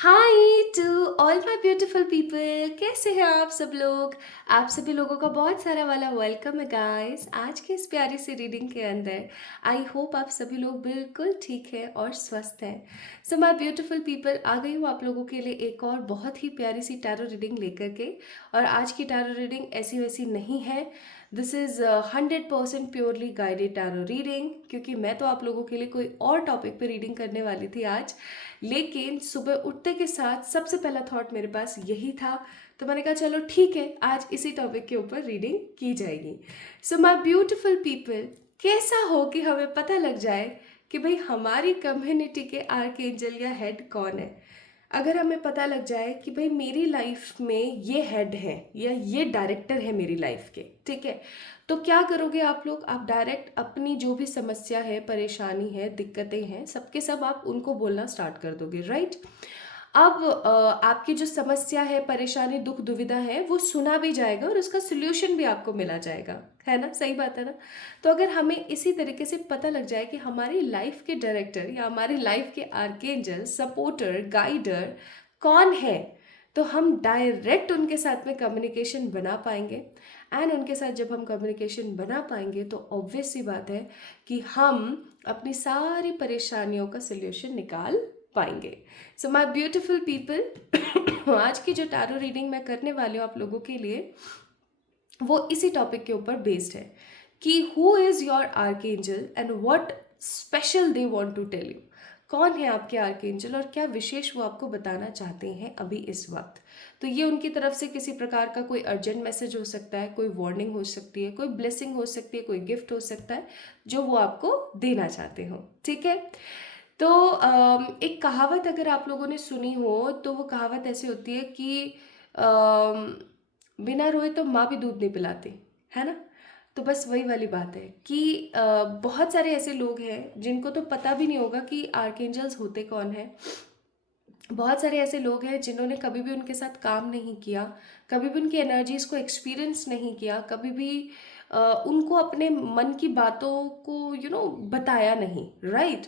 Hi to all my beautiful people, कैसे हैं आप सब लोग। आप सभी लोगों का बहुत सारा वाला वेलकम है गाइस आज की इस प्यारी सी रीडिंग के अंदर। आई होप आप सभी लोग बिल्कुल ठीक है और स्वस्थ हैं। सो माय ब्यूटीफुल पीपल, आ गई हूँ आप लोगों के लिए एक और बहुत ही प्यारी सी टैरो रीडिंग लेकर के। और आज की टैरो रीडिंग ऐसी वैसी नहीं है। This is 100% purely guided tarot reading, क्योंकि मैं तो आप लोगों के लिए कोई और टॉपिक पे रीडिंग करने वाली थी आज। लेकिन सुबह उठते के साथ सबसे पहला थॉट मेरे पास यही था, तो मैंने कहा चलो ठीक है, आज इसी टॉपिक के ऊपर रीडिंग की जाएगी। सो माय ब्यूटीफुल पीपल, कैसा हो कि हमें पता लग जाए कि भाई हमारी कम्युनिटी के आर्कएंजल या हेड कौन है। अगर हमें पता लग जाए कि भाई मेरी लाइफ में ये हेड है या ये डायरेक्टर है मेरी लाइफ के, ठीक है, तो क्या करोगे आप लोग। आप डायरेक्ट अपनी जो भी समस्या है, परेशानी है, दिक्कतें हैं, सबके सब आप उनको बोलना स्टार्ट कर दोगे, राइट। अब आपकी जो समस्या है, परेशानी, दुख दुविधा है, वो सुना भी जाएगा और उसका सोल्यूशन भी आपको मिला जाएगा, है ना। सही बात है ना। तो अगर हमें इसी तरीके से पता लग जाए कि हमारी लाइफ के डायरेक्टर या हमारी लाइफ के आर्केंजल, सपोर्टर, गाइडर कौन है, तो हम डायरेक्ट उनके साथ में कम्युनिकेशन बना पाएंगे। एंड उनके साथ जब हम कम्युनिकेशन बना पाएंगे तो ऑब्वियस सी बात है कि हम अपनी सारी परेशानियों का सोल्यूशन निकाल पाएंगे। सो माय ब्यूटीफुल पीपल, आज की जो टैरो रीडिंग मैं करने वाली हूँ आप लोगों के लिए, वो इसी टॉपिक के ऊपर बेस्ड है कि who is your archangel and what special they want to tell you. कौन है आपके आर्कएंजल और क्या विशेष वो आपको बताना चाहते हैं अभी इस वक्त। तो ये उनकी तरफ से किसी प्रकार का कोई अर्जेंट मैसेज हो सकता है, कोई वार्निंग हो सकती है, कोई ब्लेसिंग हो सकती है, कोई गिफ्ट हो सकता है जो वो आपको देना चाहते हो, ठीक है। तो एक कहावत अगर आप लोगों ने सुनी हो तो वो कहावत ऐसी होती है कि अम, बिना रोए तो माँ भी दूध नहीं पिलाती, है ना। तो बस वही वाली बात है कि बहुत सारे ऐसे लोग हैं जिनको तो पता भी नहीं होगा कि आर्कएंजल्स होते कौन है। बहुत सारे ऐसे लोग हैं जिन्होंने कभी भी उनके साथ काम नहीं किया, कभी भी उनकी एनर्जीज को एक्सपीरियंस नहीं किया, कभी भी उनको अपने मन की बातों को बताया नहीं, राइट।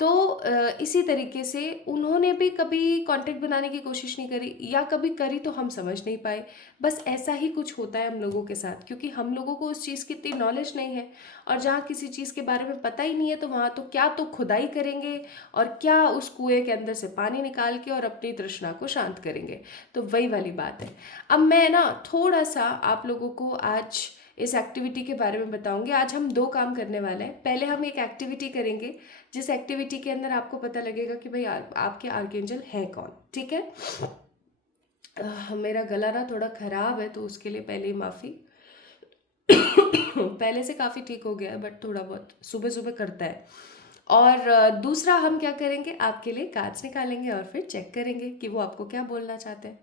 तो इसी तरीके से उन्होंने भी कभी कांटेक्ट बनाने की कोशिश नहीं करी, या कभी करी तो हम समझ नहीं पाए। बस ऐसा ही कुछ होता है हम लोगों के साथ, क्योंकि हम लोगों को उस चीज़ की इतनी नॉलेज नहीं है। और जहाँ किसी चीज़ के बारे में पता ही नहीं है तो वहाँ तो क्या तो खुदाई करेंगे और क्या उस कुएं के अंदर से पानी निकाल के और अपनी तृष्णा को शांत करेंगे। तो वही वाली बात है। अब मैं ना थोड़ा सा आप लोगों को आज इस एक्टिविटी के बारे में बताऊंगी। आज हम दो काम करने वाले हैं। पहले हम एक एक्टिविटी करेंगे जिस एक्टिविटी के अंदर आपको पता लगेगा कि भाई आपके आर्कएंजल है कौन, ठीक है। मेरा गला ना थोड़ा खराब है तो उसके लिए पहले ही माफ़ी। पहले से काफ़ी ठीक हो गया है बट थोड़ा बहुत सुबह सुबह करता है। और दूसरा हम क्या करेंगे, आपके लिए कार्ड्स निकालेंगे और फिर चेक करेंगे कि वो आपको क्या बोलना चाहते हैं।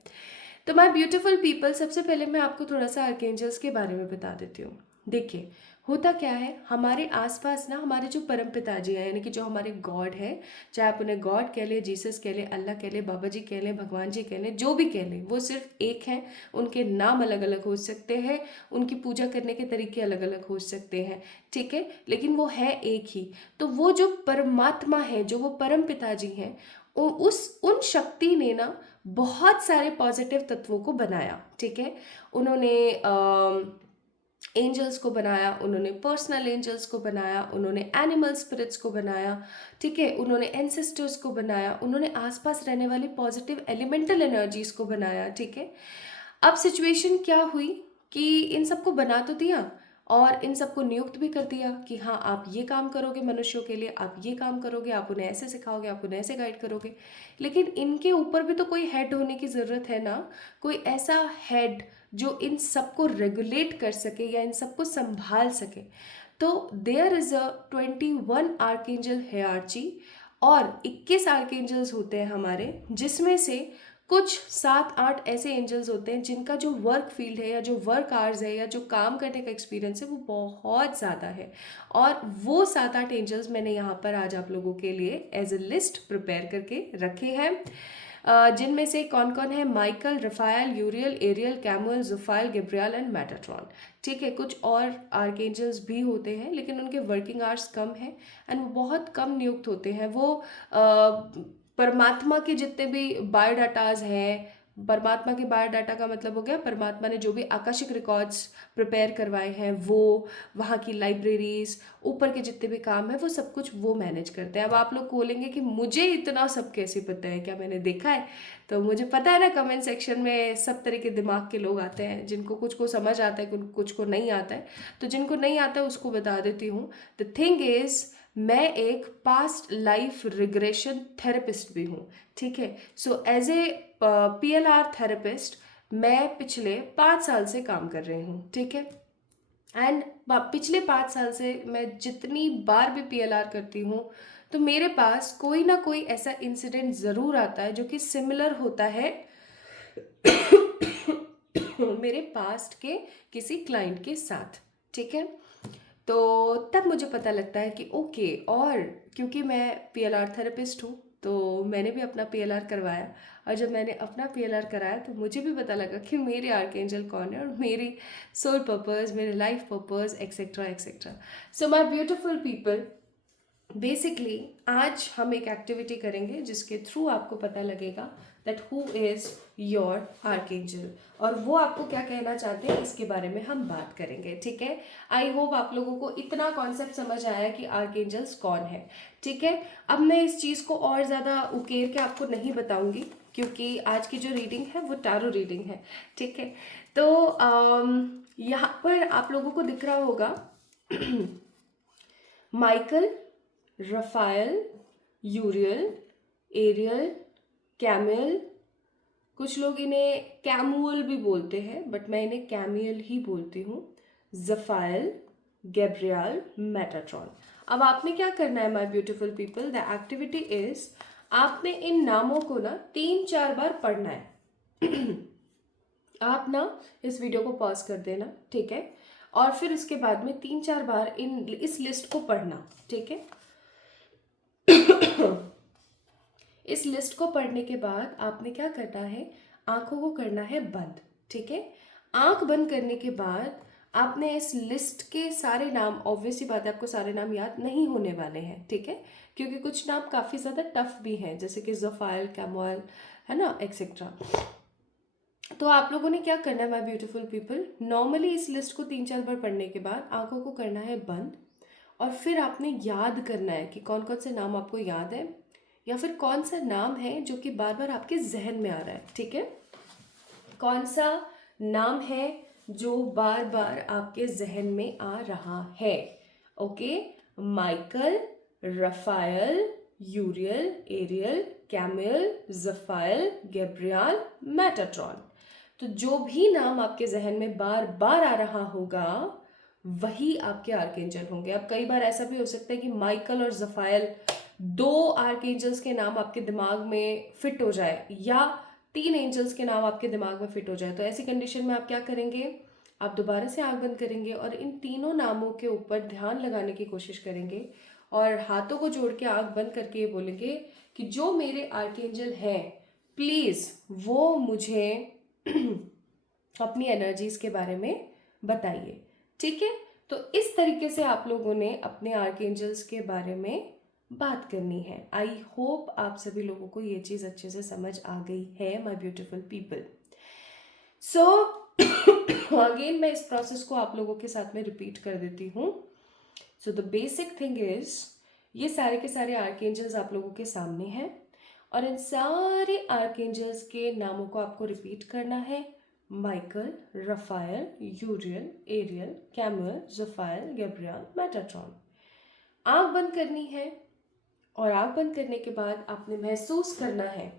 तो माय ब्यूटीफुल पीपल, सबसे पहले मैं आपको थोड़ा सा आर्कएंजल्स के बारे में बता देती हूँ। देखिए, होता क्या है, हमारे आसपास ना हमारे जो परम पिताजी हैं, यानी कि जो हमारे गॉड है, चाहे आप उन्हें गॉड कह लें, जीसस कह लें, अल्लाह कह लें, बाबा जी कह लें, भगवान जी कह लें, जो भी कह लें, वो सिर्फ एक हैं। उनके नाम अलग अलग हो सकते हैं, उनकी पूजा करने के तरीके अलग अलग हो सकते हैं, ठीक है, लेकिन वो है एक ही। तो वो जो परमात्मा है, जो वो परम पिताजी हैं, उस उन शक्ति ने ना बहुत सारे पॉजिटिव तत्वों को बनाया, ठीक है। उन्होंने एंजल्स को बनाया, उन्होंने पर्सनल एंजल्स को बनाया, उन्होंने एनिमल स्पिरिट्स को बनाया, ठीक है, उन्होंने एंसेस्टर्स को बनाया, उन्होंने आसपास रहने वाली पॉजिटिव एलिमेंटल एनर्जीज को बनाया, ठीक है। अब सिचुएशन क्या हुई कि इन सबको बना तो दिया और इन सबको नियुक्त भी कर दिया कि हाँ आप ये काम करोगे मनुष्यों के लिए, आप ये काम करोगे, आप उन्हें ऐसे सिखाओगे, आप उन्हें ऐसे गाइड करोगे। लेकिन इनके ऊपर भी तो कोई हेड होने की ज़रूरत है ना। कोई ऐसा हेड जो इन सबको रेगुलेट कर सके या इन सबको संभाल सके। तो there is a 21 archangel hierarchy और 21 आर्कएंजल्स होते हैं हमारे, जिसमें से कुछ 7-8 ऐसे एंजल्स होते हैं जिनका जो वर्क फील्ड है या जो वर्क आवर्स है या जो काम करने का एक्सपीरियंस है वो बहुत ज़्यादा है। और वो 7-8 एंजल्स मैंने यहाँ पर आज आप लोगों के लिए एज अ लिस्ट प्रिपेयर करके रखे हैं, जिनमें से कौन कौन है, Michael, Raphael, Uriel, Ariel, Chamuel, Jophiel, Gabriel and Metatron, ठीक है। कुछ और आर्कएंजल्स भी होते हैं लेकिन उनके वर्किंग आवर्स कम हैं एंड वो बहुत कम नियुक्त होते हैं। वो परमात्मा के जितने भी बायोडाटाज हैं, परमात्मा के बायोडाटा का मतलब हो गया परमात्मा ने जो भी आकाशिक रिकॉर्ड्स प्रिपेयर करवाए हैं वो, वहाँ की लाइब्रेरीज, ऊपर के जितने भी काम है वो सब कुछ वो मैनेज करते हैं। अब आप लोग बोलेंगे कि मुझे इतना सब कैसे पता है, क्या मैंने देखा है? तो मुझे पता है ना, कमेंट सेक्शन में सब तरह के दिमाग के लोग आते हैं, जिनको कुछ को समझ आता है, कुछ को नहीं आता है। तो जिनको नहीं आता है उसको बता देती हूँ। द थिंग इज, मैं एक पास्ट लाइफ रिग्रेशन थेरेपिस्ट भी हूँ, ठीक है। So as a PLR therapist मैं पिछले 5 साल से काम कर रही हूँ, ठीक है। एंड पिछले 5 साल से मैं जितनी बार भी PLR करती हूँ तो मेरे पास कोई ना कोई ऐसा इंसिडेंट ज़रूर आता है जो कि सिमिलर होता है मेरे पास्ट के किसी क्लाइंट के साथ, ठीक है। तो तब मुझे पता लगता है कि ओके, और क्योंकि मैं PLR थेरेपिस्ट हूँ तो मैंने भी अपना PLR करवाया, और जब मैंने अपना PLR कराया तो मुझे भी पता लगा कि मेरे आर्कएंजल कौन है और मेरी सोल पर्पस, मेरे life purpose, etcetera etcetera. So my beautiful people, basically आज हम एक एक्टिविटी करेंगे जिसके थ्रू आपको पता लगेगा that who is your archangel, और वो आपको क्या कहना चाहते हैं इसके बारे में हम बात करेंगे, ठीक है। आई होप आप लोगों को इतना कॉन्सेप्ट समझ आया कि आर्कएंजल्स कौन है, ठीक है। अब मैं इस चीज़ को और ज़्यादा उकेर के आपको नहीं बताऊंगी क्योंकि आज की जो रीडिंग है वो टैरो रीडिंग है, ठीक है। तो यहाँ पर आप लोगों को दिख रहा होगा Michael, Raphael, Uriel, aerial, camel, कुछ लोग इन्हें कैमुअल भी बोलते हैं बट मैं इन्हें कैमियल ही बोलती हूँ, जफायल, गैब्रियल, मेटाट्रॉन। अब आपने क्या करना है my beautiful people, the activity is, आपने इन नामों को ना 3-4 बार पढ़ना है। आप ना इस वीडियो को पॉज कर देना, ठीक है, और फिर उसके बाद में 3-4 बार इस लिस्ट को पढ़ना, ठीक है। इस लिस्ट को पढ़ने के बाद आपने क्या करना है, आंखों को करना है बंद, ठीक है। आंख बंद करने के बाद आपने इस लिस्ट के सारे नाम, ऑब्वियसली बात है आपको सारे नाम याद नहीं होने वाले हैं, ठीक है, क्योंकि कुछ नाम काफ़ी ज़्यादा टफ भी हैं जैसे कि जोफाइल, कैमुअल, है ना, एक्सेट्रा। तो आप लोगों ने क्या करना है माय ब्यूटीफुल पीपल, नॉर्मली इस लिस्ट को 3-4 बार पढ़ने के बाद आंखों को करना है बंद, और फिर आपने याद करना है कि कौन कौन से नाम आपको याद है, या फिर कौन सा नाम है जो कि बार बार आपके जहन में आ रहा है, ठीक है। कौन सा नाम है जो बार बार आपके जहन में आ रहा है, okay. Michael, Raphael, Uriel, aerial, camel, जफाइल, Gabriel, Metatron. तो जो भी नाम आपके जहन में बार बार आ रहा होगा वही आपके आर्कएंजल होंगे। अब कई बार ऐसा भी हो सकता है कि माइकल और जफाइल, 2 आर्कएंजल्स के नाम आपके दिमाग में फिट हो जाए, या 3 एंजल्स के नाम आपके दिमाग में फिट हो जाए। तो ऐसी कंडीशन में आप क्या करेंगे, आप दोबारा से आंख बंद करेंगे और इन तीनों नामों के ऊपर ध्यान लगाने की कोशिश करेंगे, और हाथों को जोड़ के आंख बंद करके ये बोलेंगे कि जो मेरे आर्कएंजल हैं प्लीज़ वो मुझे अपनी एनर्जीज के बारे में बताइए, ठीक है। तो इस तरीके से आप लोगों ने अपने आर्कएंजल्स के बारे में बात करनी है। आई होप आप सभी लोगों को ये चीज़ अच्छे से समझ आ गई है my beautiful people. So again मैं इस प्रोसेस को आप लोगों के साथ में रिपीट कर देती हूँ। So the basic thing is, ये सारे के सारे आर्कएंजल्स आप लोगों के सामने हैं, और इन सारे आर्कएंजल्स के नामों को आपको रिपीट करना है, Michael, Raphael, Uriel, Ariel, कैमुअल, जफाइल, Gabriel, Metatron. आंख बंद करनी है, और आंख बंद करने के बाद आपने महसूस करना है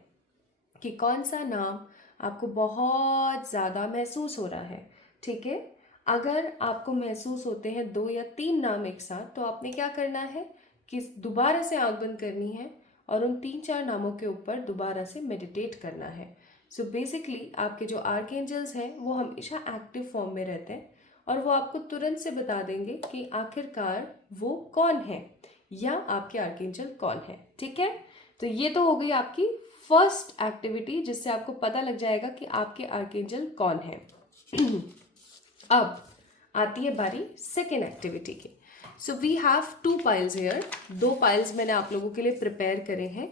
कि कौन सा नाम आपको बहुत ज़्यादा महसूस हो रहा है, ठीक है। अगर आपको महसूस होते हैं 2 या 3 नाम एक साथ, तो आपने क्या करना है कि दोबारा से आंख बंद करनी है और उन 3-4 नामों के ऊपर दोबारा से मेडिटेट करना है। सो बेसिकली आपके जो आर्कएंजल्स हैं वो हमेशा एक्टिव फॉर्म में रहते हैं, और वो आपको तुरंत से बता देंगे कि आखिरकार वो कौन है या आपके आर्कएंजल कौन है, ठीक है। तो ये तो हो गई आपकी फर्स्ट एक्टिविटी जिससे आपको पता लग जाएगा कि आपके आर्कएंजल कौन है। अब आती है बारी सेकेंड एक्टिविटी की। So we have 2 piles here, 2 piles मैंने आप लोगों के लिए प्रिपेयर करे हैं।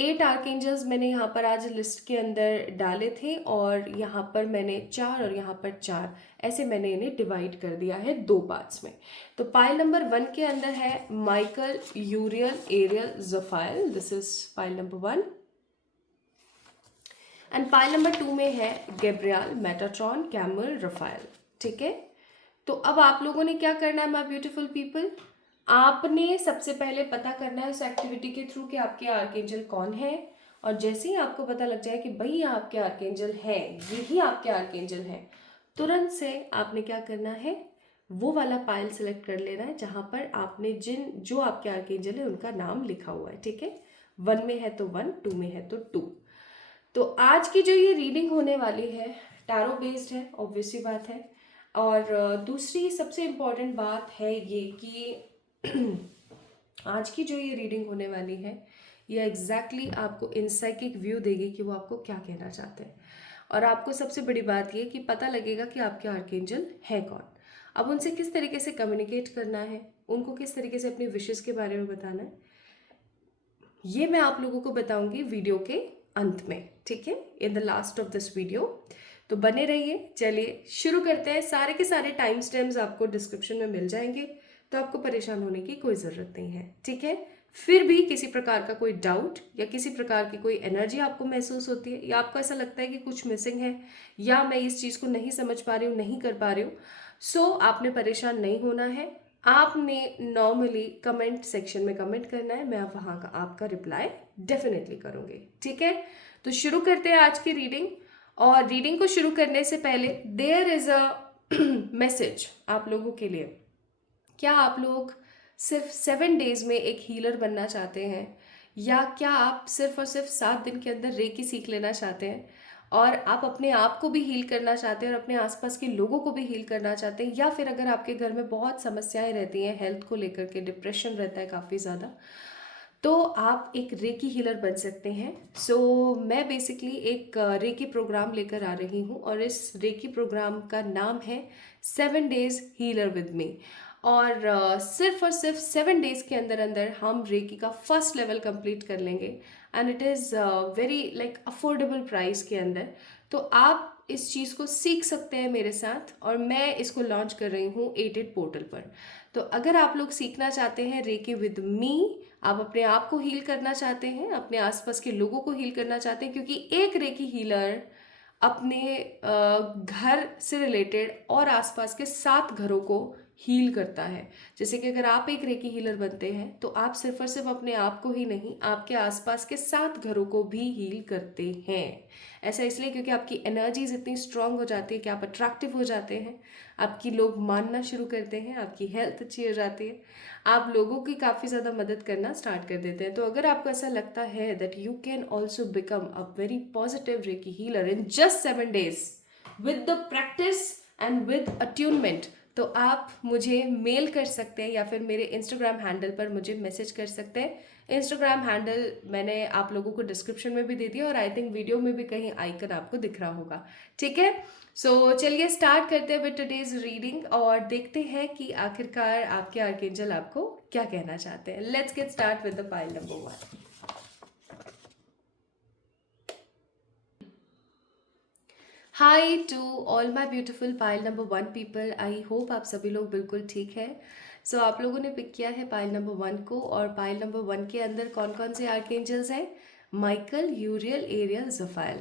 8 आर्केंजल्स मैंने यहाँ पर आज लिस्ट के अंदर डाले थे, और यहाँ पर मैंने 4 और यहाँ पर 4, ऐसे मैंने इन्हें डिवाइड कर दिया है 2 पार्ट्स में। तो पाइल नंबर 1 के अंदर है Michael, Uriel, Ariel, Jophiel, this is pile number 1। And pile number 2 में है गैब्रियल, मेटाट्रॉन, कैमल, रफाइल। ठीक है, तो अब आप लोगों ने क्या करना है माय ब्यूटीफुल पीपल, आपने सबसे पहले पता करना है इस एक्टिविटी के थ्रू कि आपके आर्केंजल कौन है। और जैसे ही आपको पता लग जाए कि भाई आपके आर्केंजल है, यही आपके आर्केंजल है, तुरंत से आपने क्या करना है, वो वाला पाइल सेलेक्ट कर लेना है जहाँ पर आपने जो आपके आर्केंजल है उनका नाम लिखा हुआ है। ठीक है, 1 में है तो 1, 2 में है तो 2। तो आज की जो ये रीडिंग होने वाली है टैरो बेस्ड है, ऑब्वियस सी बात है। और दूसरी सबसे इम्पॉर्टेंट बात है ये कि आज की जो ये रीडिंग होने वाली है ये एग्जैक्टली आपको इनसाइकिक व्यू देगी कि वो आपको क्या कहना चाहते हैं। और आपको सबसे बड़ी बात ये कि पता लगेगा कि आपके आर्केंजल है कौन। अब उनसे किस तरीके से कम्युनिकेट करना है, उनको किस तरीके से अपनी विशेस के बारे में बताना है, ये मैं आप लोगों को बताऊंगी वीडियो के अंत में। ठीक है, in the last of this video, तो बने रहिए। चलिए शुरू करते हैं। सारे के सारे टाइम स्टैम्प्स आपको डिस्क्रिप्शन में मिल जाएंगे, तो आपको परेशान होने की कोई ज़रूरत नहीं है। ठीक है, फिर भी किसी प्रकार का कोई डाउट या किसी प्रकार की कोई एनर्जी आपको महसूस होती है, या आपको ऐसा लगता है कि कुछ मिसिंग है, या मैं इस चीज़ को नहीं समझ पा रही हूँ, नहीं कर पा रही हूँ, सो आपने परेशान नहीं होना है। आपने नॉर्मली कमेंट सेक्शन में कमेंट करना है, मैं वहाँ का आपका रिप्लाई डेफिनेटली करूँगी। ठीक है, तो शुरू करते हैं आज की रीडिंग। और रीडिंग को शुरू करने से पहले देयर इज़ अ मैसेज आप लोगों के लिए। क्या आप लोग सिर्फ 7 डेज में एक हीलर बनना चाहते हैं, या क्या आप सिर्फ और सिर्फ 7 दिन के अंदर रेकी सीख लेना चाहते हैं और आप अपने आप को भी हील करना चाहते हैं और अपने आसपास के लोगों को भी हील करना चाहते हैं, या फिर अगर आपके घर में बहुत समस्याएं रहती हैं हेल्थ को लेकर के, डिप्रेशन रहता है काफ़ी ज़्यादा, तो आप एक रेकी हीलर बन सकते हैं। मैं बेसिकली एक रेकी प्रोग्राम लेकर आ रही हूँ, और इस रेकी प्रोग्राम का नाम है 7 डेज हीलर विद मी। और सिर्फ और सिर्फ 7 डेज के अंदर अंदर हम रेकी का फर्स्ट लेवल कंप्लीट कर लेंगे, and it is very like affordable price के अंदर। तो आप इस चीज़ को सीख सकते हैं मेरे साथ, और मैं इसको लॉन्च कर रही हूँ 88 पोर्टल पर। तो अगर आप लोग सीखना चाहते हैं रेकी विद मी, आप अपने आप को हील करना चाहते हैं, अपने आसपास के लोगों को हील करना चाहते हैं, क्योंकि एक रेकी हीलर अपने घर से रिलेटेड और आसपास के 7 घरों को हील करता है। जैसे कि अगर आप एक रेकी हीलर बनते हैं तो आप सिर्फ और सिर्फ अपने आप को ही नहीं, आपके आसपास के 7 घरों को भी हील करते हैं। ऐसा इसलिए क्योंकि आपकी एनर्जीज इतनी स्ट्रांग हो जाती है कि आप अट्रैक्टिव हो जाते हैं, आपकी लोग मानना शुरू करते हैं, आपकी हेल्थ अच्छी हो जाती है, आप लोगों की काफ़ी ज़्यादा मदद करना स्टार्ट कर देते हैं। तो अगर आपको ऐसा लगता है that you can also become a very positive recce healer in just 7 days with the practice and with attunement, तो आप मुझे मेल कर सकते हैं या फिर मेरे इंस्टाग्राम हैंडल पर मुझे मैसेज कर सकते हैं। इंस्टाग्राम हैंडल मैंने आप लोगों को डिस्क्रिप्शन में भी दे दिया, और आई थिंक वीडियो में भी कहीं आइकन आपको दिख रहा होगा। ठीक है, चलिए स्टार्ट करते हैं विद टुडेज रीडिंग, और देखते हैं कि आखिरकार आपके आर्केंजल आपको क्या कहना चाहते हैं। Let's get start with the pile number 1। Hi to all my beautiful pile number 1 people, I hope आप सभी लोग बिल्कुल ठीक है। आप लोगों ने पिक किया है पाइल नंबर 1 को, और पाइल नंबर 1 के अंदर कौन कौन से आर्केंजल्स हैं? Michael, Uriel, Ariel, Jophiel.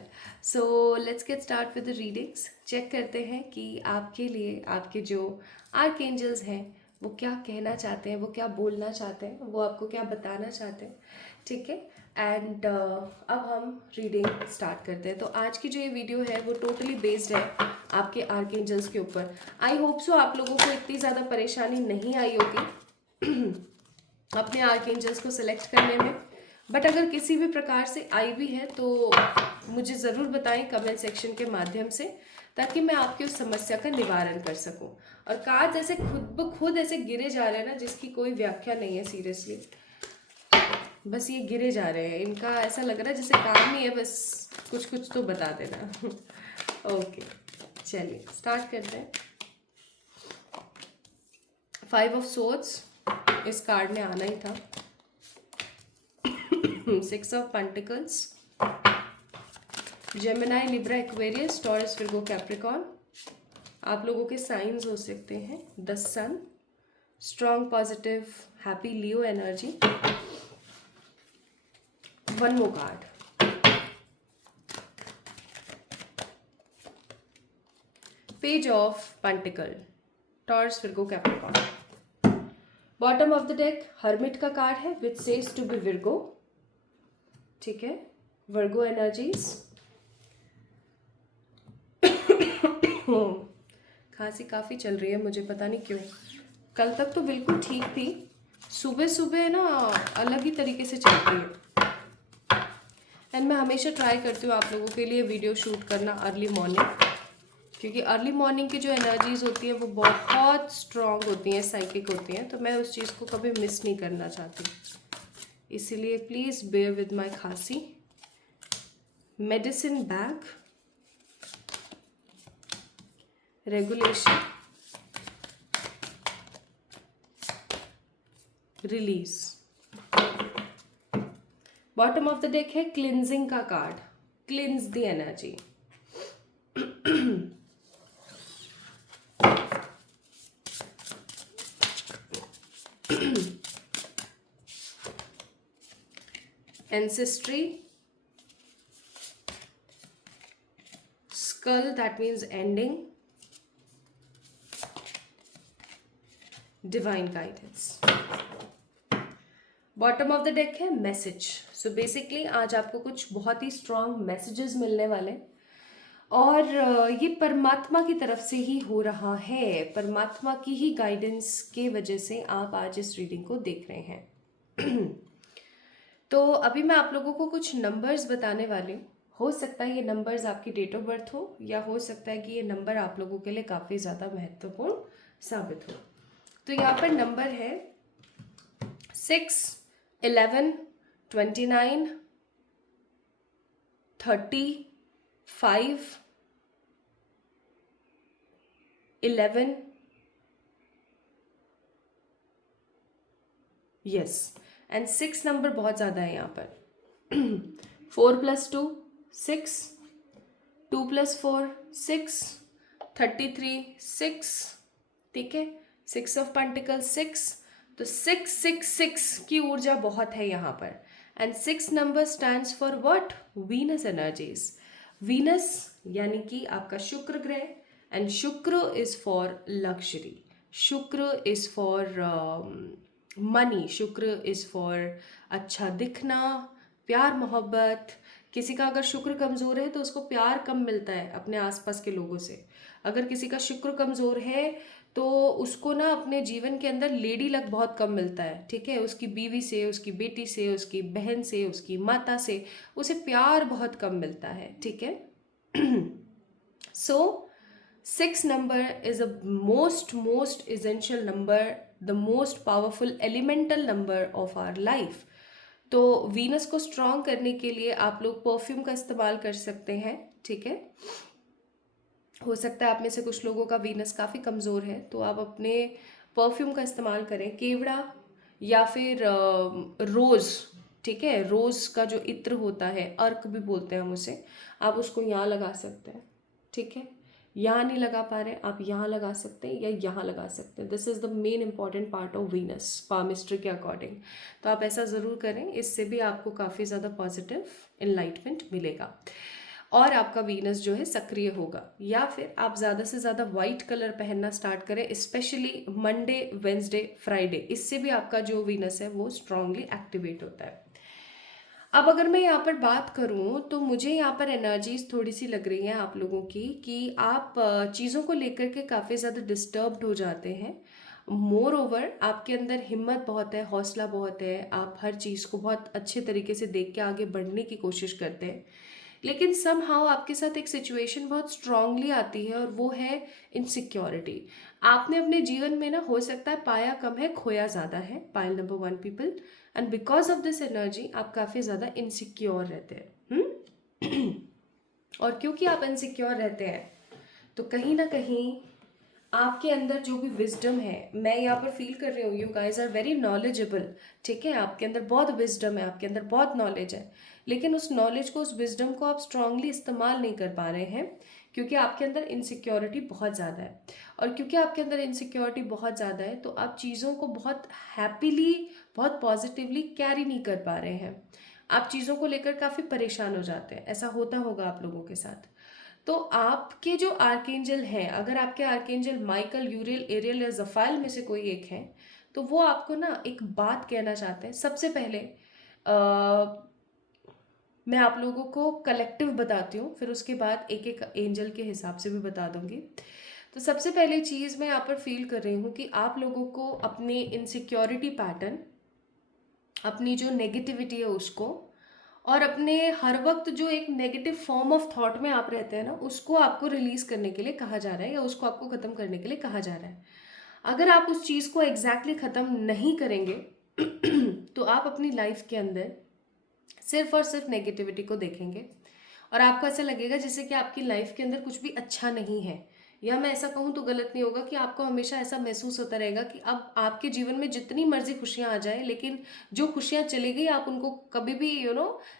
Let's get start with the readings. Check करते हैं कि आपके लिए आपके जो आर्केंजल्स हैं वो क्या कहना चाहते हैं, वो क्या बोलना चाहते हैं, वो आपको क्या बताना चाहते हैं। ठीक है, एंड अब हम रीडिंग स्टार्ट करते हैं। तो आज की जो ये वीडियो है वो टोटली बेस्ड है आपके आर्केंजल्स के ऊपर। आई होप सो आप लोगों को इतनी ज़्यादा परेशानी नहीं आई होगी अपने आर्केंजल्स को सिलेक्ट करने में, बट अगर किसी भी प्रकार से आई भी है तो मुझे ज़रूर बताएं कमेंट सेक्शन के माध्यम से, ताकि मैं आपकी उस समस्या का निवारण कर सकूं। और कार्ड्स ऐसे खुद ब खुद ऐसे गिरे जा रहे हैं ना, जिसकी कोई व्याख्या नहीं है, सीरियसली बस ये गिरे जा रहे हैं। इनका ऐसा लग रहा है जैसे काम ही है, बस कुछ कुछ तो बता देना। ओके, चलिए स्टार्ट करते हैं। 5 ऑफ सोर्ड्स इस कार्ड में आना ही था। Six of pentacles, Gemini, Libra, Aquarius, Taurus, Virgo, Capricorn आप लोगों के साइंस हो सकते हैं। The sun, strong positive happy Leo energy. One more card, page of pentacle, Taurus, Virgo, Capricorn. Bottom of the deck hermit का card है which says to be Virgo, ठीक है, वर्गो एनर्जीज। खांसी काफ़ी चल रही है मुझे, पता नहीं क्यों। कल तक तो बिल्कुल ठीक थी, सुबह सुबह ना अलग ही तरीके से चलती है। एंड मैं हमेशा ट्राई करती हूँ आप लोगों के लिए वीडियो शूट करना अर्ली मॉर्निंग, क्योंकि अर्ली मॉर्निंग की जो एनर्जीज होती है वो बहुत स्ट्रॉन्ग होती हैं, साइकिक होती हैं, तो मैं उस चीज़ को कभी मिस नहीं करना चाहती। इसीलिए प्लीज़ बेयर विद माई खांसी। Medicine bag, regulation, release. Bottom of the deck है क्लिनजिंग का card, cleanse the energy. Ancestry, skull that means ending, divine guidance। Bottom of the deck है मैसेज। सो बेसिकली आज आपको कुछ बहुत ही strong messages मिलने वाले, और ये परमात्मा की तरफ से ही हो रहा है, परमात्मा की ही गाइडेंस के वजह से आप आज इस रीडिंग को देख रहे हैं। तो अभी मैं आप लोगों को कुछ नंबर्स बताने वाली हूँ। हो सकता है ये नंबर्स आपकी डेट ऑफ बर्थ हो, या हो सकता है कि ये नंबर आप लोगों के लिए काफ़ी ज़्यादा महत्वपूर्ण साबित हो। तो यहाँ पर नंबर है 6, 11, 29, 30, 5, 11, यस, एंड 6 नंबर बहुत ज़्यादा है यहाँ पर। 4 + 2 6, 2 + 4 6, 33 6, ठीक है, 6 ऑफ पेंटिकल 6, तो 666 की ऊर्जा बहुत है यहाँ पर। And 6 number stands for what? Venus energies. Venus यानी कि आपका शुक्र ग्रह, एंड शुक्र इज फॉर लग्जरी, शुक्र इज फॉर मनी, शुक्र इज फॉर अच्छा दिखना, प्यार मोहब्बत। किसी का अगर शुक्र कमज़ोर है तो उसको प्यार कम मिलता है अपने आसपास के लोगों से। अगर किसी का शुक्र कमज़ोर है तो उसको ना अपने जीवन के अंदर लेडी लक बहुत कम मिलता है, ठीक है, उसकी बीवी से, उसकी बेटी से, उसकी बहन से, उसकी माता से उसे प्यार बहुत कम मिलता है, ठीक है। सो 6 number is a most essential number, the most powerful elemental number of our life। तो वीनस को स्ट्रॉन्ग करने के लिए आप लोग परफ्यूम का इस्तेमाल कर सकते हैं, ठीक है। हो सकता है आप में से कुछ लोगों का वीनस काफ़ी कमज़ोर है, तो आप अपने परफ्यूम का इस्तेमाल करें, केवड़ा या फिर रोज़, ठीक है, रोज़ का जो इत्र होता है, अर्क भी बोलते हैं हम उसे, आप उसको यहाँ लगा सकते हैं, ठीक है। यहाँ नहीं लगा पा रहे आप यहाँ लगा सकते हैं या यहाँ लगा सकते हैं। This is the main important part of Venus palmistry के अकॉर्डिंग। तो आप ऐसा ज़रूर करें, इससे भी आपको काफ़ी ज़्यादा पॉजिटिव इनलाइटमेंट मिलेगा और आपका वीनस जो है सक्रिय होगा। या फिर आप ज़्यादा से ज़्यादा वाइट कलर पहनना स्टार्ट करें, स्पेशली मंडे, वेंसडे, फ्राइडे, इससे भी आपका जो वीनस है वो स्ट्रांगली एक्टिवेट होता है। अब अगर मैं यहाँ पर बात करूँ तो मुझे यहाँ पर एनर्जीज थोड़ी सी लग रही हैं आप लोगों की कि आप चीज़ों को लेकर के काफ़ी ज़्यादा डिस्टर्ब्ड हो जाते हैं। मोर ओवर आपके अंदर हिम्मत बहुत है, हौसला बहुत है, आप हर चीज़ को बहुत अच्छे तरीके से देख के आगे बढ़ने की कोशिश करते हैं, लेकिन समहाउ आपके साथ एक सिचुएशन बहुत स्ट्रांगली आती है और वो है इनसिक्योरिटी। आपने अपने जीवन में ना, हो सकता है पाया कम है खोया ज़्यादा है, pile number 1 people, and because of this energy आप काफ़ी ज़्यादा इनसिक्योर रहते हैं। और क्योंकि आप इनसिक्योर रहते हैं तो कहीं ना कहीं आपके अंदर जो भी विजडम है, मैं यहाँ पर फील कर रही हूँ you guys are very knowledgeable. ठीक है, आपके अंदर बहुत विजडम है, आपके अंदर बहुत नॉलेज है, लेकिन उस नॉलेज को, उस विजडम को आप स्ट्रांगली इस्तेमाल नहीं कर पा रहे हैं, क्योंकि आपके अंदर इनसिक्योरिटी बहुत ज़्यादा है। और क्योंकि आपके अंदर इनसिक्योरिटी बहुत ज़्यादा है, तो आप चीज़ों को बहुत हैप्पीली, बहुत पॉजिटिवली कैरी नहीं कर पा रहे हैं। आप चीज़ों को लेकर काफ़ी परेशान हो जाते हैं। ऐसा होता होगा आप लोगों के साथ। तो आपके जो आर्केंजल हैं, अगर आपके आर्केंजल माइकल, यूरियल, एरियल या जफाइल में से कोई एक है, तो वो आपको ना एक बात कहना चाहते हैं। सबसे पहले मैं आप लोगों को कलेक्टिव बताती हूँ, फिर उसके बाद एक एक एंजल के हिसाब से भी बता दूंगी। तो सबसे पहले चीज़ मैं यहाँ पर फील कर रही हूँ कि आप लोगों को अपने इनसिक्योरिटी पैटर्न, अपनी जो नेगेटिविटी है उसको, और अपने हर वक्त जो एक नेगेटिव फॉर्म ऑफ थॉट में आप रहते हैं ना, उसको आपको रिलीज करने के लिए कहा जा रहा है, या उसको आपको ख़त्म करने के लिए कहा जा रहा है। अगर आप उस चीज़ को एग्जैक्टली ख़त्म नहीं करेंगे तो आप अपनी लाइफ के अंदर सिर्फ और सिर्फ नेगेटिविटी को देखेंगे, और आपको ऐसा लगेगा जैसे कि आपकी लाइफ के अंदर कुछ भी अच्छा नहीं है। या मैं ऐसा कहूँ तो गलत नहीं होगा कि आपको हमेशा ऐसा महसूस होता रहेगा कि अब आपके जीवन में जितनी मर्जी खुशियाँ आ जाए, लेकिन जो खुशियाँ चली गई आप उनको कभी भी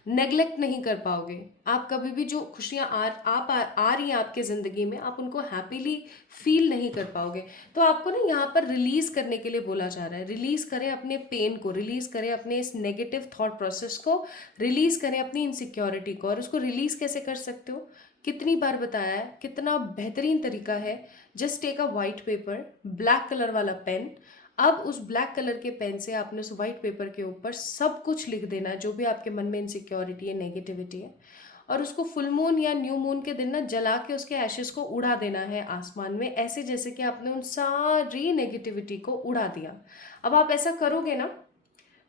नेग्लेक्ट नहीं कर पाओगे। आप कभी भी जो खुशियाँ आ रही हैं आपके ज़िंदगी में, आप उनको हैप्पीली फील नहीं कर पाओगे। तो आपको ना यहाँ पर रिलीज करने के लिए बोला जा रहा है। रिलीज करें अपने पेन को, रिलीज करें अपने इस नेगेटिव थॉट प्रोसेस को, रिलीज करें अपनी इनसिक्योरिटी को। और उसको रिलीज कैसे कर सकते हो, कितनी बार बताया है, कितना बेहतरीन तरीका है। Just take a white paper, black colour वाला पेन। अब उस ब्लैक कलर के पेन से आपने उस वाइट पेपर के ऊपर सब कुछ लिख देना जो भी आपके मन में इनसिक्योरिटी है, नेगेटिविटी है, और उसको फुल मून या न्यू मून के दिन ना जला के उसके एशेस को उड़ा देना है आसमान में, ऐसे जैसे कि आपने उन सारी नेगेटिविटी को उड़ा दिया। अब आप ऐसा करोगे ना,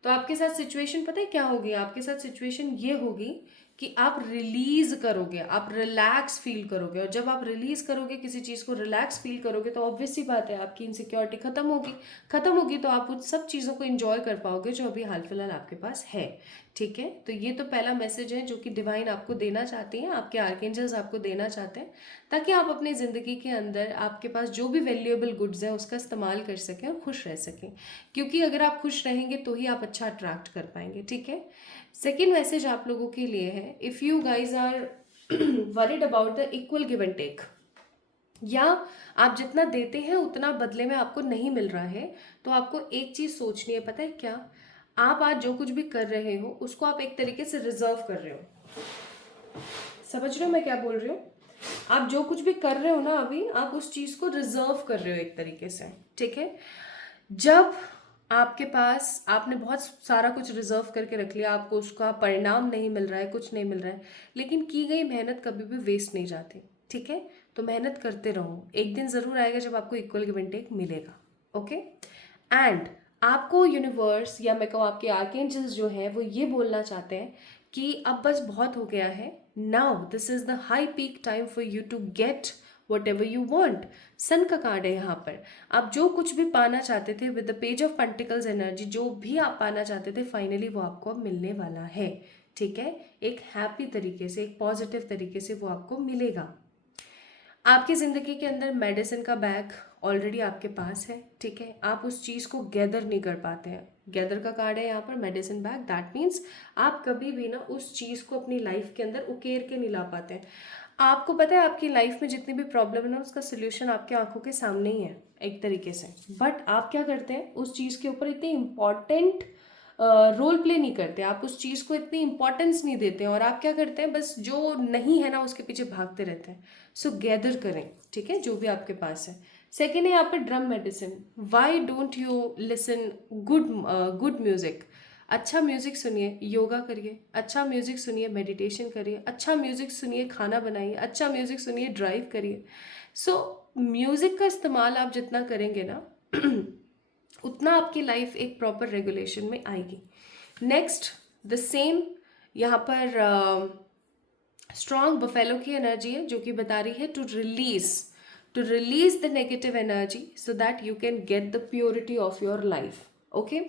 तो आपके साथ सिचुएशन पता है क्या होगी? आपके साथ सिचुएशन ये होगी कि आप रिलीज करोगे, आप रिलैक्स फील करोगे। और जब आप रिलीज करोगे, किसी चीज़ को रिलैक्स फील करोगे, तो ऑब्वियस सी बात है आपकी इनसिक्योरिटी खत्म होगी। खत्म होगी तो आप उन सब चीज़ों को इंजॉय कर पाओगे जो अभी हाल फिलहाल आपके पास है। ठीक है, तो ये तो पहला मैसेज है जो कि डिवाइन आपको देना चाहती हैं, आपके आर्केंजल्स आपको देना चाहते हैं, ताकि आप अपनी ज़िंदगी के अंदर आपके पास जो भी वैल्यूएबल गुड्स हैं उसका इस्तेमाल कर सकें और खुश रह सकें। क्योंकि अगर आप खुश रहेंगे तो ही आप अच्छा अट्रैक्ट कर पाएंगे। ठीक है, सेकेंड मैसेज आप लोगों के लिए है, if you guys are worried about the equal give and take, या आप जितना देते हैं उतना बदले में आपको नहीं मिल रहा है, तो आपको एक चीज़ सोचनी है, पता है क्या? आप आज जो कुछ भी कर रहे हो उसको आप एक तरीके से रिजर्व कर रहे हो। समझ रहे हो मैं क्या बोल रही हूँ? आप जो कुछ भी कर रहे हो ना अभी, आप उस चीज़ को रिजर्व कर रहे हो एक तरीके से। ठीक है, जब आपके पास, आपने बहुत सारा कुछ रिजर्व करके रख लिया, आपको उसका परिणाम नहीं मिल रहा है, कुछ नहीं मिल रहा है, लेकिन की गई मेहनत कभी भी वेस्ट नहीं जाती। ठीक है, तो मेहनत करते रहो, एक दिन ज़रूर आएगा जब आपको इक्वल गिव एंड टेक मिलेगा। ओके, एंड आपको यूनिवर्स, या मैं कहूँ आपके आर्केंजल्स जो हैं, वो ये बोलना चाहते हैं कि अब बस बहुत हो गया है। Now this is the high peak time for you to get whatever you want. Sun का कार्ड है यहाँ पर। आप जो कुछ भी पाना चाहते थे with the page of pentacles energy, जो भी आप पाना चाहते थे, फाइनली वो आपको अब मिलने वाला है। ठीक है, एक हैप्पी तरीके से, एक पॉजिटिव तरीके से वो आपको मिलेगा। आपकी ज़िंदगी के अंदर मेडिसिन का बैग ऑलरेडी आपके पास है। ठीक है, आप उस चीज़ को गैदर नहीं कर पाते हैं। गैदर का कार्ड है यहाँ पर, मेडिसिन बैग, दैट मीन्स आप कभी भी ना उस चीज़ को अपनी लाइफ के अंदर उकेर के नहीं ला पाते हैं। आपको पता है आपकी लाइफ में जितनी भी प्रॉब्लम है ना, उसका सोल्यूशन आपके आंखों के सामने ही है एक तरीके से, बट आप क्या करते हैं, उस चीज़ के ऊपर इतनी इम्पॉर्टेंट रोल प्ले नहीं करते, आप उस चीज़ को इतनी इंपॉर्टेंस नहीं देते हैं, और आप क्या करते हैं, बस जो नहीं है ना उसके पीछे भागते रहते हैं। सो गैदर करें, ठीक है, जो भी आपके पास है। सेकेंड है यहाँ पे drum medicine. Why don't you listen good music? अच्छा म्यूजिक सुनिए, योगा करिए, अच्छा म्यूजिक सुनिए, मेडिटेशन करिए, अच्छा म्यूजिक सुनिए, खाना बनाइए, अच्छा म्यूजिक सुनिए, ड्राइव करिए। सो म्यूजिक का इस्तेमाल आप जितना करेंगे ना उतना आपकी लाइफ एक प्रॉपर रेगुलेशन में आएगी। नेक्स्ट, द सेम यहाँ पर स्ट्रॉन्ग बफेलो की एनर्जी है जो कि बता रही है to release the negative energy so that you can get the purity of your life. Okay,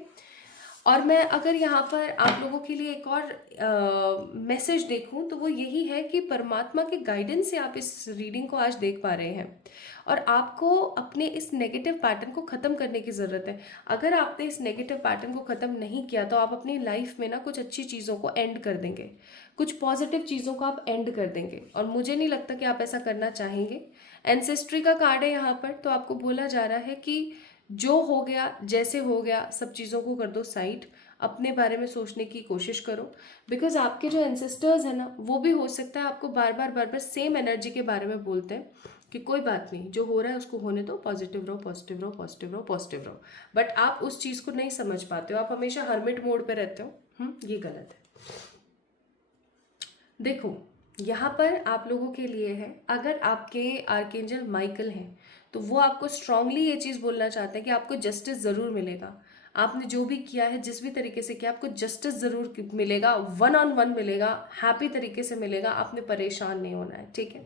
और मैं अगर यहाँ पर आप लोगों के लिए एक और मैसेज देखूं तो वो यही है कि परमात्मा के गाइडेंस से आप इस रीडिंग को आज देख पा रहे हैं और आपको अपने इस नेगेटिव पैटर्न को ख़त्म करने की ज़रूरत है। अगर आपने इस नेगेटिव पैटर्न को ख़त्म नहीं किया तो आप अपनी लाइफ में ना कुछ अच्छी चीज़ों को एंड कर देंगे, कुछ पॉजिटिव चीज़ों को आप एंड कर देंगे और मुझे नहीं लगता कि आप ऐसा करना चाहेंगे। एंसेस्ट्री का कार्ड है यहाँ पर, तो आपको बोला जा रहा है कि जो हो गया जैसे हो गया सब चीज़ों को कर दो साइड, अपने बारे में सोचने की कोशिश करो। बिकॉज आपके जो एंसेस्टर्स हैं ना वो भी हो सकता है आपको बार बार सेम एनर्जी के बारे में बोलते हैं कि कोई बात नहीं, जो हो रहा है उसको होने दो, पॉजिटिव रहो पॉजिटिव रहो पॉजिटिव रहो पॉजिटिव रहो। बट आप उस चीज़ को नहीं समझ पाते हो, आप हमेशा हर्मिट मोड पे रहते हो। ये गलत है। देखो यहाँ पर आप लोगों के लिए है, अगर आपके आर्कएंजल माइकल हैं तो वो आपको स्ट्रांगली ये चीज़ बोलना चाहते हैं कि आपको जस्टिस ज़रूर मिलेगा। आपने जो भी किया है, जिस भी तरीके से किया, आपको जस्टिस ज़रूर मिलेगा, वन ऑन वन मिलेगा, हैप्पी तरीके से मिलेगा, आपने परेशान नहीं होना है, ठीक है।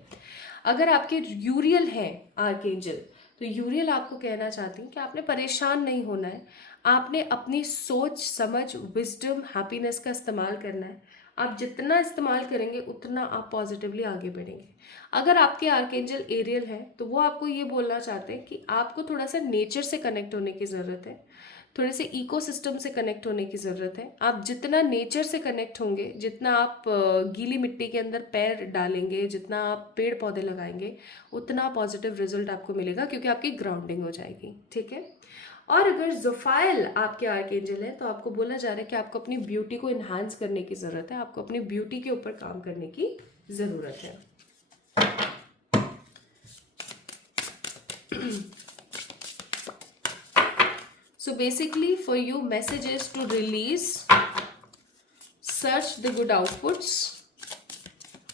अगर आपके यूरियल हैं आर्कएंजल, तो यूरियल आपको कहना चाहती हैं कि आपने परेशान नहीं होना है, आपने अपनी सोच समझ विजडम हैप्पीनेस का इस्तेमाल करना है। आप जितना इस्तेमाल करेंगे उतना आप पॉजिटिवली आगे बढ़ेंगे। अगर आपके आर्कएंजल एरियल है तो वो आपको ये बोलना चाहते हैं कि आपको थोड़ा सा नेचर से कनेक्ट होने की ज़रूरत है, थोड़े से इकोसिस्टम से कनेक्ट होने की ज़रूरत है। आप जितना नेचर से कनेक्ट होंगे, जितना आप गीली मिट्टी के अंदर पैर डालेंगे, जितना आप पेड़ पौधे लगाएंगे, उतना पॉजिटिव रिजल्ट आपको मिलेगा, क्योंकि आपकी ग्राउंडिंग हो जाएगी, ठीक है। और अगर जोफाइल आपके आर्कएंजल है तो आपको बोला जा रहा है कि आपको अपनी ब्यूटी को इन्हांस करने की ज़रूरत है, आपको अपनी ब्यूटी के ऊपर काम करने की ज़रूरत है। So basically for you message is to release, search the good outputs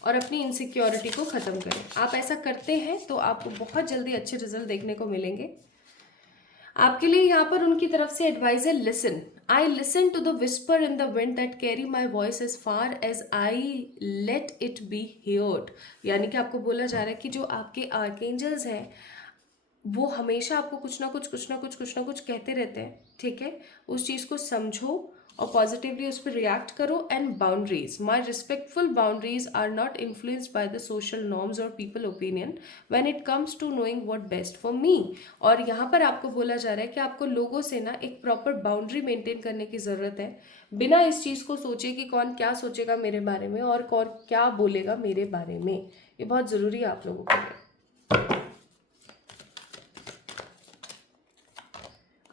और अपनी इनसिक्योरिटी को ख़त्म करें। आप ऐसा करते हैं तो आपको बहुत जल्दी अच्छे रिजल्ट देखने को मिलेंगे। आपके लिए यहाँ पर उनकी तरफ से एडवाइस है, listen, I listen to the whisper in the wind that carry my voice as far as I let it be heard. यानी कि आपको बोला जा रहा है कि जो आपके आर्कएंजल्स हैं वो हमेशा आपको कुछ ना कुछ कहते रहते हैं, ठीक है। उस चीज़ को समझो और पॉजिटिवली उस पर रिएक्ट करो। And boundaries, my respectful boundaries are not influenced by the social norms और people opinion when it comes to knowing what best for me. और यहाँ पर आपको बोला जा रहा है कि आपको लोगों से ना एक प्रॉपर बाउंड्री मेंटेन करने की ज़रूरत है, बिना इस चीज़ को सोचे कि कौन क्या सोचेगा मेरे बारे में और कौन क्या बोलेगा मेरे बारे में। ये बहुत ज़रूरी है आप लोगों के लिए।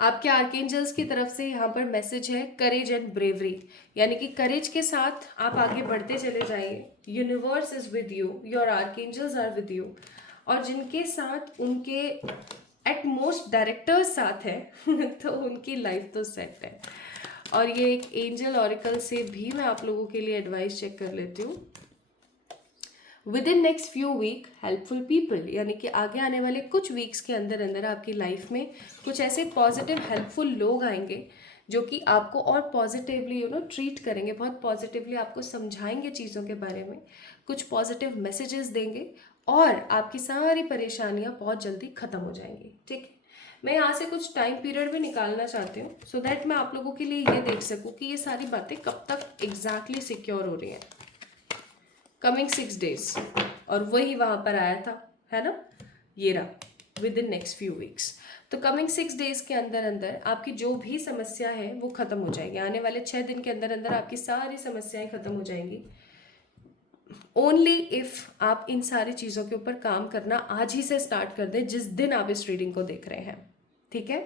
आपके आर्कएंजल्स की तरफ से यहाँ पर मैसेज है, करेज एंड ब्रेवरी, यानी कि करेज के साथ आप आगे बढ़ते चले जाइए। Universe is with you, your archangels are with you. और जिनके साथ उनके एटमोस्ट डायरेक्टर्स साथ हैं तो उनकी लाइफ तो सेट है। और ये एक एंजल ऑरिकल से भी मैं आप लोगों के लिए एडवाइस चेक कर लेती हूँ। Within next few week helpful people, यानी कि आगे आने वाले कुछ वीक्स के अंदर अंदर आपकी लाइफ में कुछ ऐसे पॉजिटिव हेल्पफुल लोग आएंगे जो कि आपको और पॉजिटिवली ट्रीट करेंगे, बहुत पॉजिटिवली आपको समझाएंगे चीज़ों के बारे में, कुछ पॉजिटिव मैसेजेस देंगे और आपकी सारी परेशानियाँ बहुत जल्दी ख़त्म हो जाएंगी, ठीक है। मैं यहाँ से कुछ टाइम पीरियड भी निकालना चाहती हूँ सो दैट मैं आप लोगों के लिए ये देख सकूँ कि ये सारी बातें कब तक एग्जैक्टली सिक्योर हो रही हैं। कमिंग 6 days, और वही वहाँ पर आया था, है ना, ये रहा with in next few weeks. तो कमिंग 6 days के अंदर अंदर आपकी जो भी समस्या है वो ख़त्म हो जाएगी। आने वाले 6 दिन के अंदर अंदर आपकी सारी समस्याएं ख़त्म हो जाएंगी, ओनली इफ़ आप इन सारी चीज़ों के ऊपर काम करना आज ही से स्टार्ट कर दें जिस दिन आप इस रीडिंग को देख रहे हैं, ठीक है।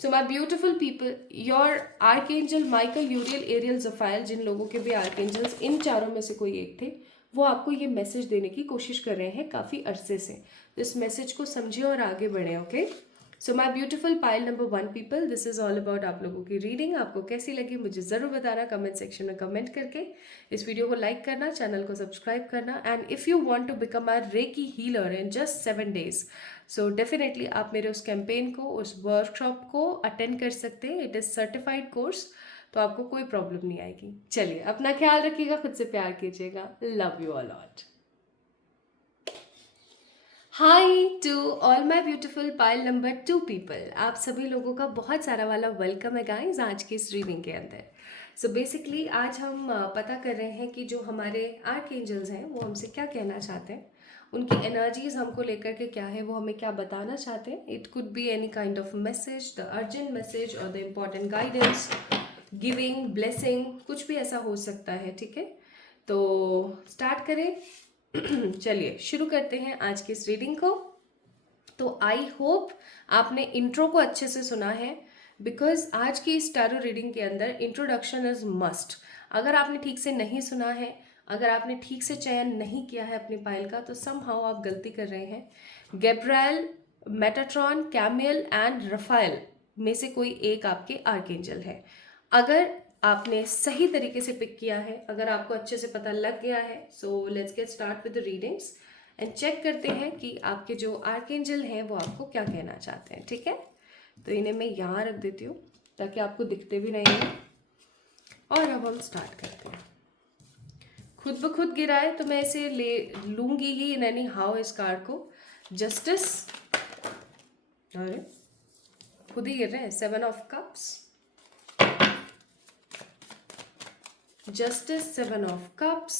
So my beautiful people, your archangel Michael, Uriel, Ariel, Jophiel, जिन लोगों के भी आर्कएंजल्स इन चारों में से कोई एक थे, वो आपको ये मैसेज देने की कोशिश कर रहे हैं काफ़ी अरसे से। तो इस मैसेज को समझे और आगे बढ़े, okay. So my beautiful pile number 1 people, this is all about आप लोगों की रीडिंग। आपको कैसी लगी मुझे ज़रूर बताना कमेंट सेक्शन में कमेंट करके। इस वीडियो को लाइक करना, चैनल को सब्सक्राइब करना, and if you want to become a reiki healer in just 7 days, so definitely आप मेरे उस कैंपेन को, उस वर्कशॉप को अटेंड कर सकते हैं। इट इज़ सर्टिफाइड कोर्स, तो आपको कोई प्रॉब्लम नहीं आएगी। चलिए, अपना ख्याल रखिएगा, खुद से प्यार कीजिएगा। Love you all lot. Hi to all my beautiful pile number 2 people. आप सभी लोगों का बहुत सारा वाला वेलकम है गाइस आज की इस रीडिंग के अंदर। सो बेसिकली आज हम पता कर रहे हैं कि जो हमारे आर्क एंजल्स हैं वो हमसे क्या कहना चाहते हैं, उनकी एनर्जीज हमको लेकर के क्या है, वो हमें क्या बताना चाहते हैं। It could be any kind of message, the urgent message और the important guidance, giving blessing, कुछ भी ऐसा हो सकता है। ठीक है, तो स्टार्ट करें। चलिए शुरू करते हैं आज की इस रीडिंग को। तो आई होप आपने इंट्रो को अच्छे से सुना है, बिकॉज आज की इस टैरो रीडिंग के अंदर इंट्रोडक्शन इज मस्ट। अगर आपने ठीक से नहीं सुना है, अगर आपने ठीक से चयन नहीं किया है अपनी पाइल का, तो समहाउ आप गलती कर रहे हैं। गैब्रिएल, मेटाट्रॉन, कैमियल एंड रफाइल में से कोई एक आपके आर्कएंजल है। अगर आपने सही तरीके से पिक किया है, अगर आपको अच्छे से पता लग गया है, so let's get start with the readings and check करते हैं कि आपके जो आर्कएंजल हैं वो आपको क्या कहना चाहते हैं। ठीक है, तो इन्हें मैं यहाँ रख देती हूँ ताकि आपको दिखते भी नहीं हैं। और अब हम स्टार्ट करते हैं। खुद ब खुद गिरा है तो मैं इसे ले लूंगी ही इन एनी हाउ इस कार्ड को। जस्टिस, अरे खुद ही गिर रहे हैं। 7 of cups, justice, 7 of cups,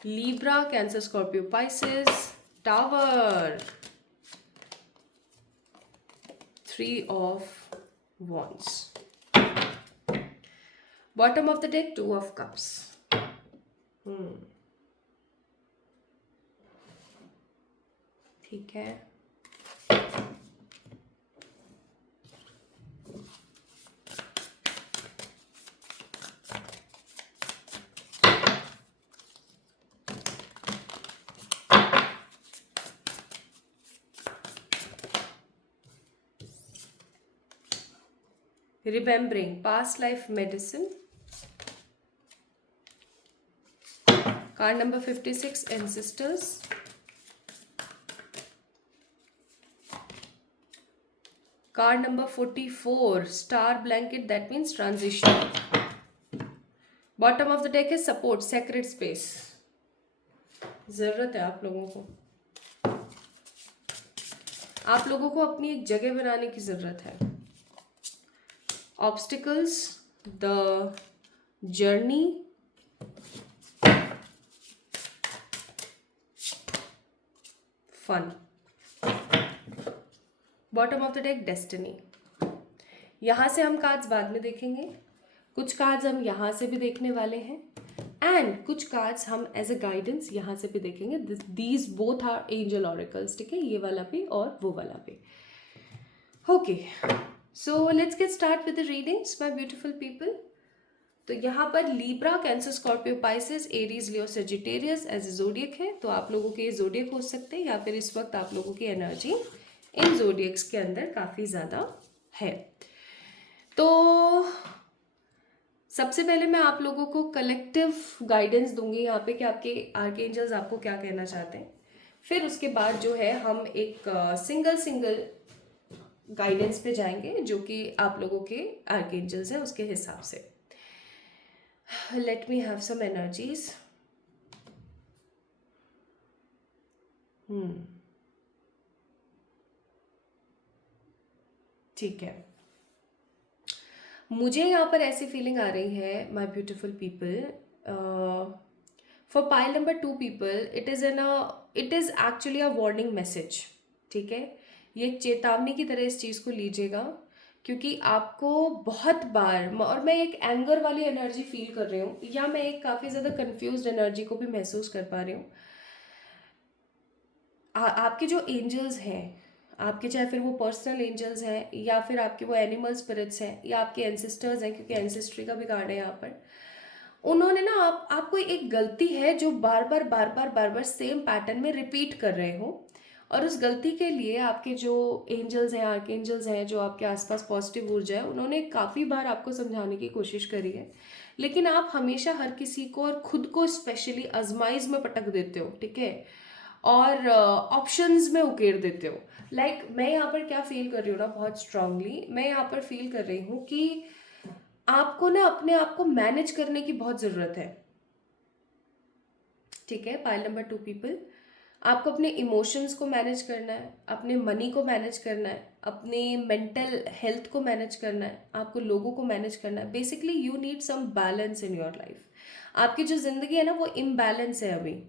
Libra, Cancer, Scorpio, Pisces, Tower, 3 of Wands. Bottom of the deck, 2 of Cups. ठीक है, remembering past life medicine. Card number 56, ancestors. Card number 44, star blanket, that means transition. Bottom of the deck is support, sacred space. जरूरत है आप लोगों को, आप लोगों को अपनी एक जगह बनाने की जरूरत है। Obstacles, the journey, fun. Bottom of the deck, destiny. यहाँ से हम कार्ड्स बाद में देखेंगे, कुछ कार्ड्स हम यहाँ से भी देखने वाले हैं एंड कुछ कार्ड्स हम एज अ गाइडेंस यहाँ से भी देखेंगे। These both are angel oracles. ठीक है, ये वाला भी और वो वाला भी। Okay, so let's get start with the readings my beautiful people. तो यहाँ पर Libra, Cancer, Scorpio, Pisces, Aries, Leo, Sagittarius as a zodiac है। तो आप लोगों के ये जोडियक हो सकते हैं या फिर इस वक्त आप लोगों की एनर्जी इन जोडियक्स के अंदर काफ़ी ज़्यादा है। तो सबसे पहले मैं आप लोगों को कलेक्टिव गाइडेंस दूंगी यहाँ पे कि आपके आर्कएंजल्स आपको क्या कहना चाहते हैं। फिर उसके बाद जो है हम एक सिंगल गाइडेंस पे जाएंगे जो कि आप लोगों के आर्कएंजल्स हैं उसके हिसाब से। Let me have some energies. ठीक है, मुझे यहाँ पर ऐसी फीलिंग आ रही है my beautiful people, for pile number 2 people it is actually a warning message. ठीक है, ये चेतावनी की तरह इस चीज़ को लीजिएगा, क्योंकि आपको बहुत बार, और मैं एक एंगर वाली एनर्जी फील कर रही हूँ या मैं एक काफ़ी ज़्यादा कंफ्यूज्ड एनर्जी को भी महसूस कर पा रही हूँ। आपके जो एंजल्स हैं, आपके चाहे फिर वो पर्सनल एंजल्स हैं या फिर आपके वो एनिमल स्पिरिट्स हैं या आपके एंसेस्टर्स हैं, क्योंकि एंसेस्ट्री का भी कार्ड है यहाँ पर, उन्होंने ना आपको एक गलती है जो बार बार सेम पैटर्न में रिपीट कर रहे हो, और उस गलती के लिए आपके जो एंजल्स हैं, आर्कएंजल्स हैं, जो आपके आसपास पॉजिटिव ऊर्जा है, उन्होंने काफ़ी बार आपको समझाने की कोशिश करी है, लेकिन आप हमेशा हर किसी को और खुद को स्पेशली आजमाइश में पटक देते हो। ठीक है, और ऑप्शंस में उकेर देते हो। लाइक मैं यहाँ पर क्या फील कर रही हूँ ना, बहुत स्ट्रांगली मैं यहाँ पर फील कर रही हूँ कि आपको ना अपने आप को मैनेज करने की बहुत ज़रूरत है। ठीक है, पाइल नंबर 2 पीपल, आपको अपने इमोशंस को मैनेज करना है, अपने मनी को मैनेज करना है, अपने मेंटल हेल्थ को मैनेज करना है, आपको लोगों को मैनेज करना है। Basically you need some balance in your life. आपकी जो ज़िंदगी है ना वो इम्बैलेंस है अभी।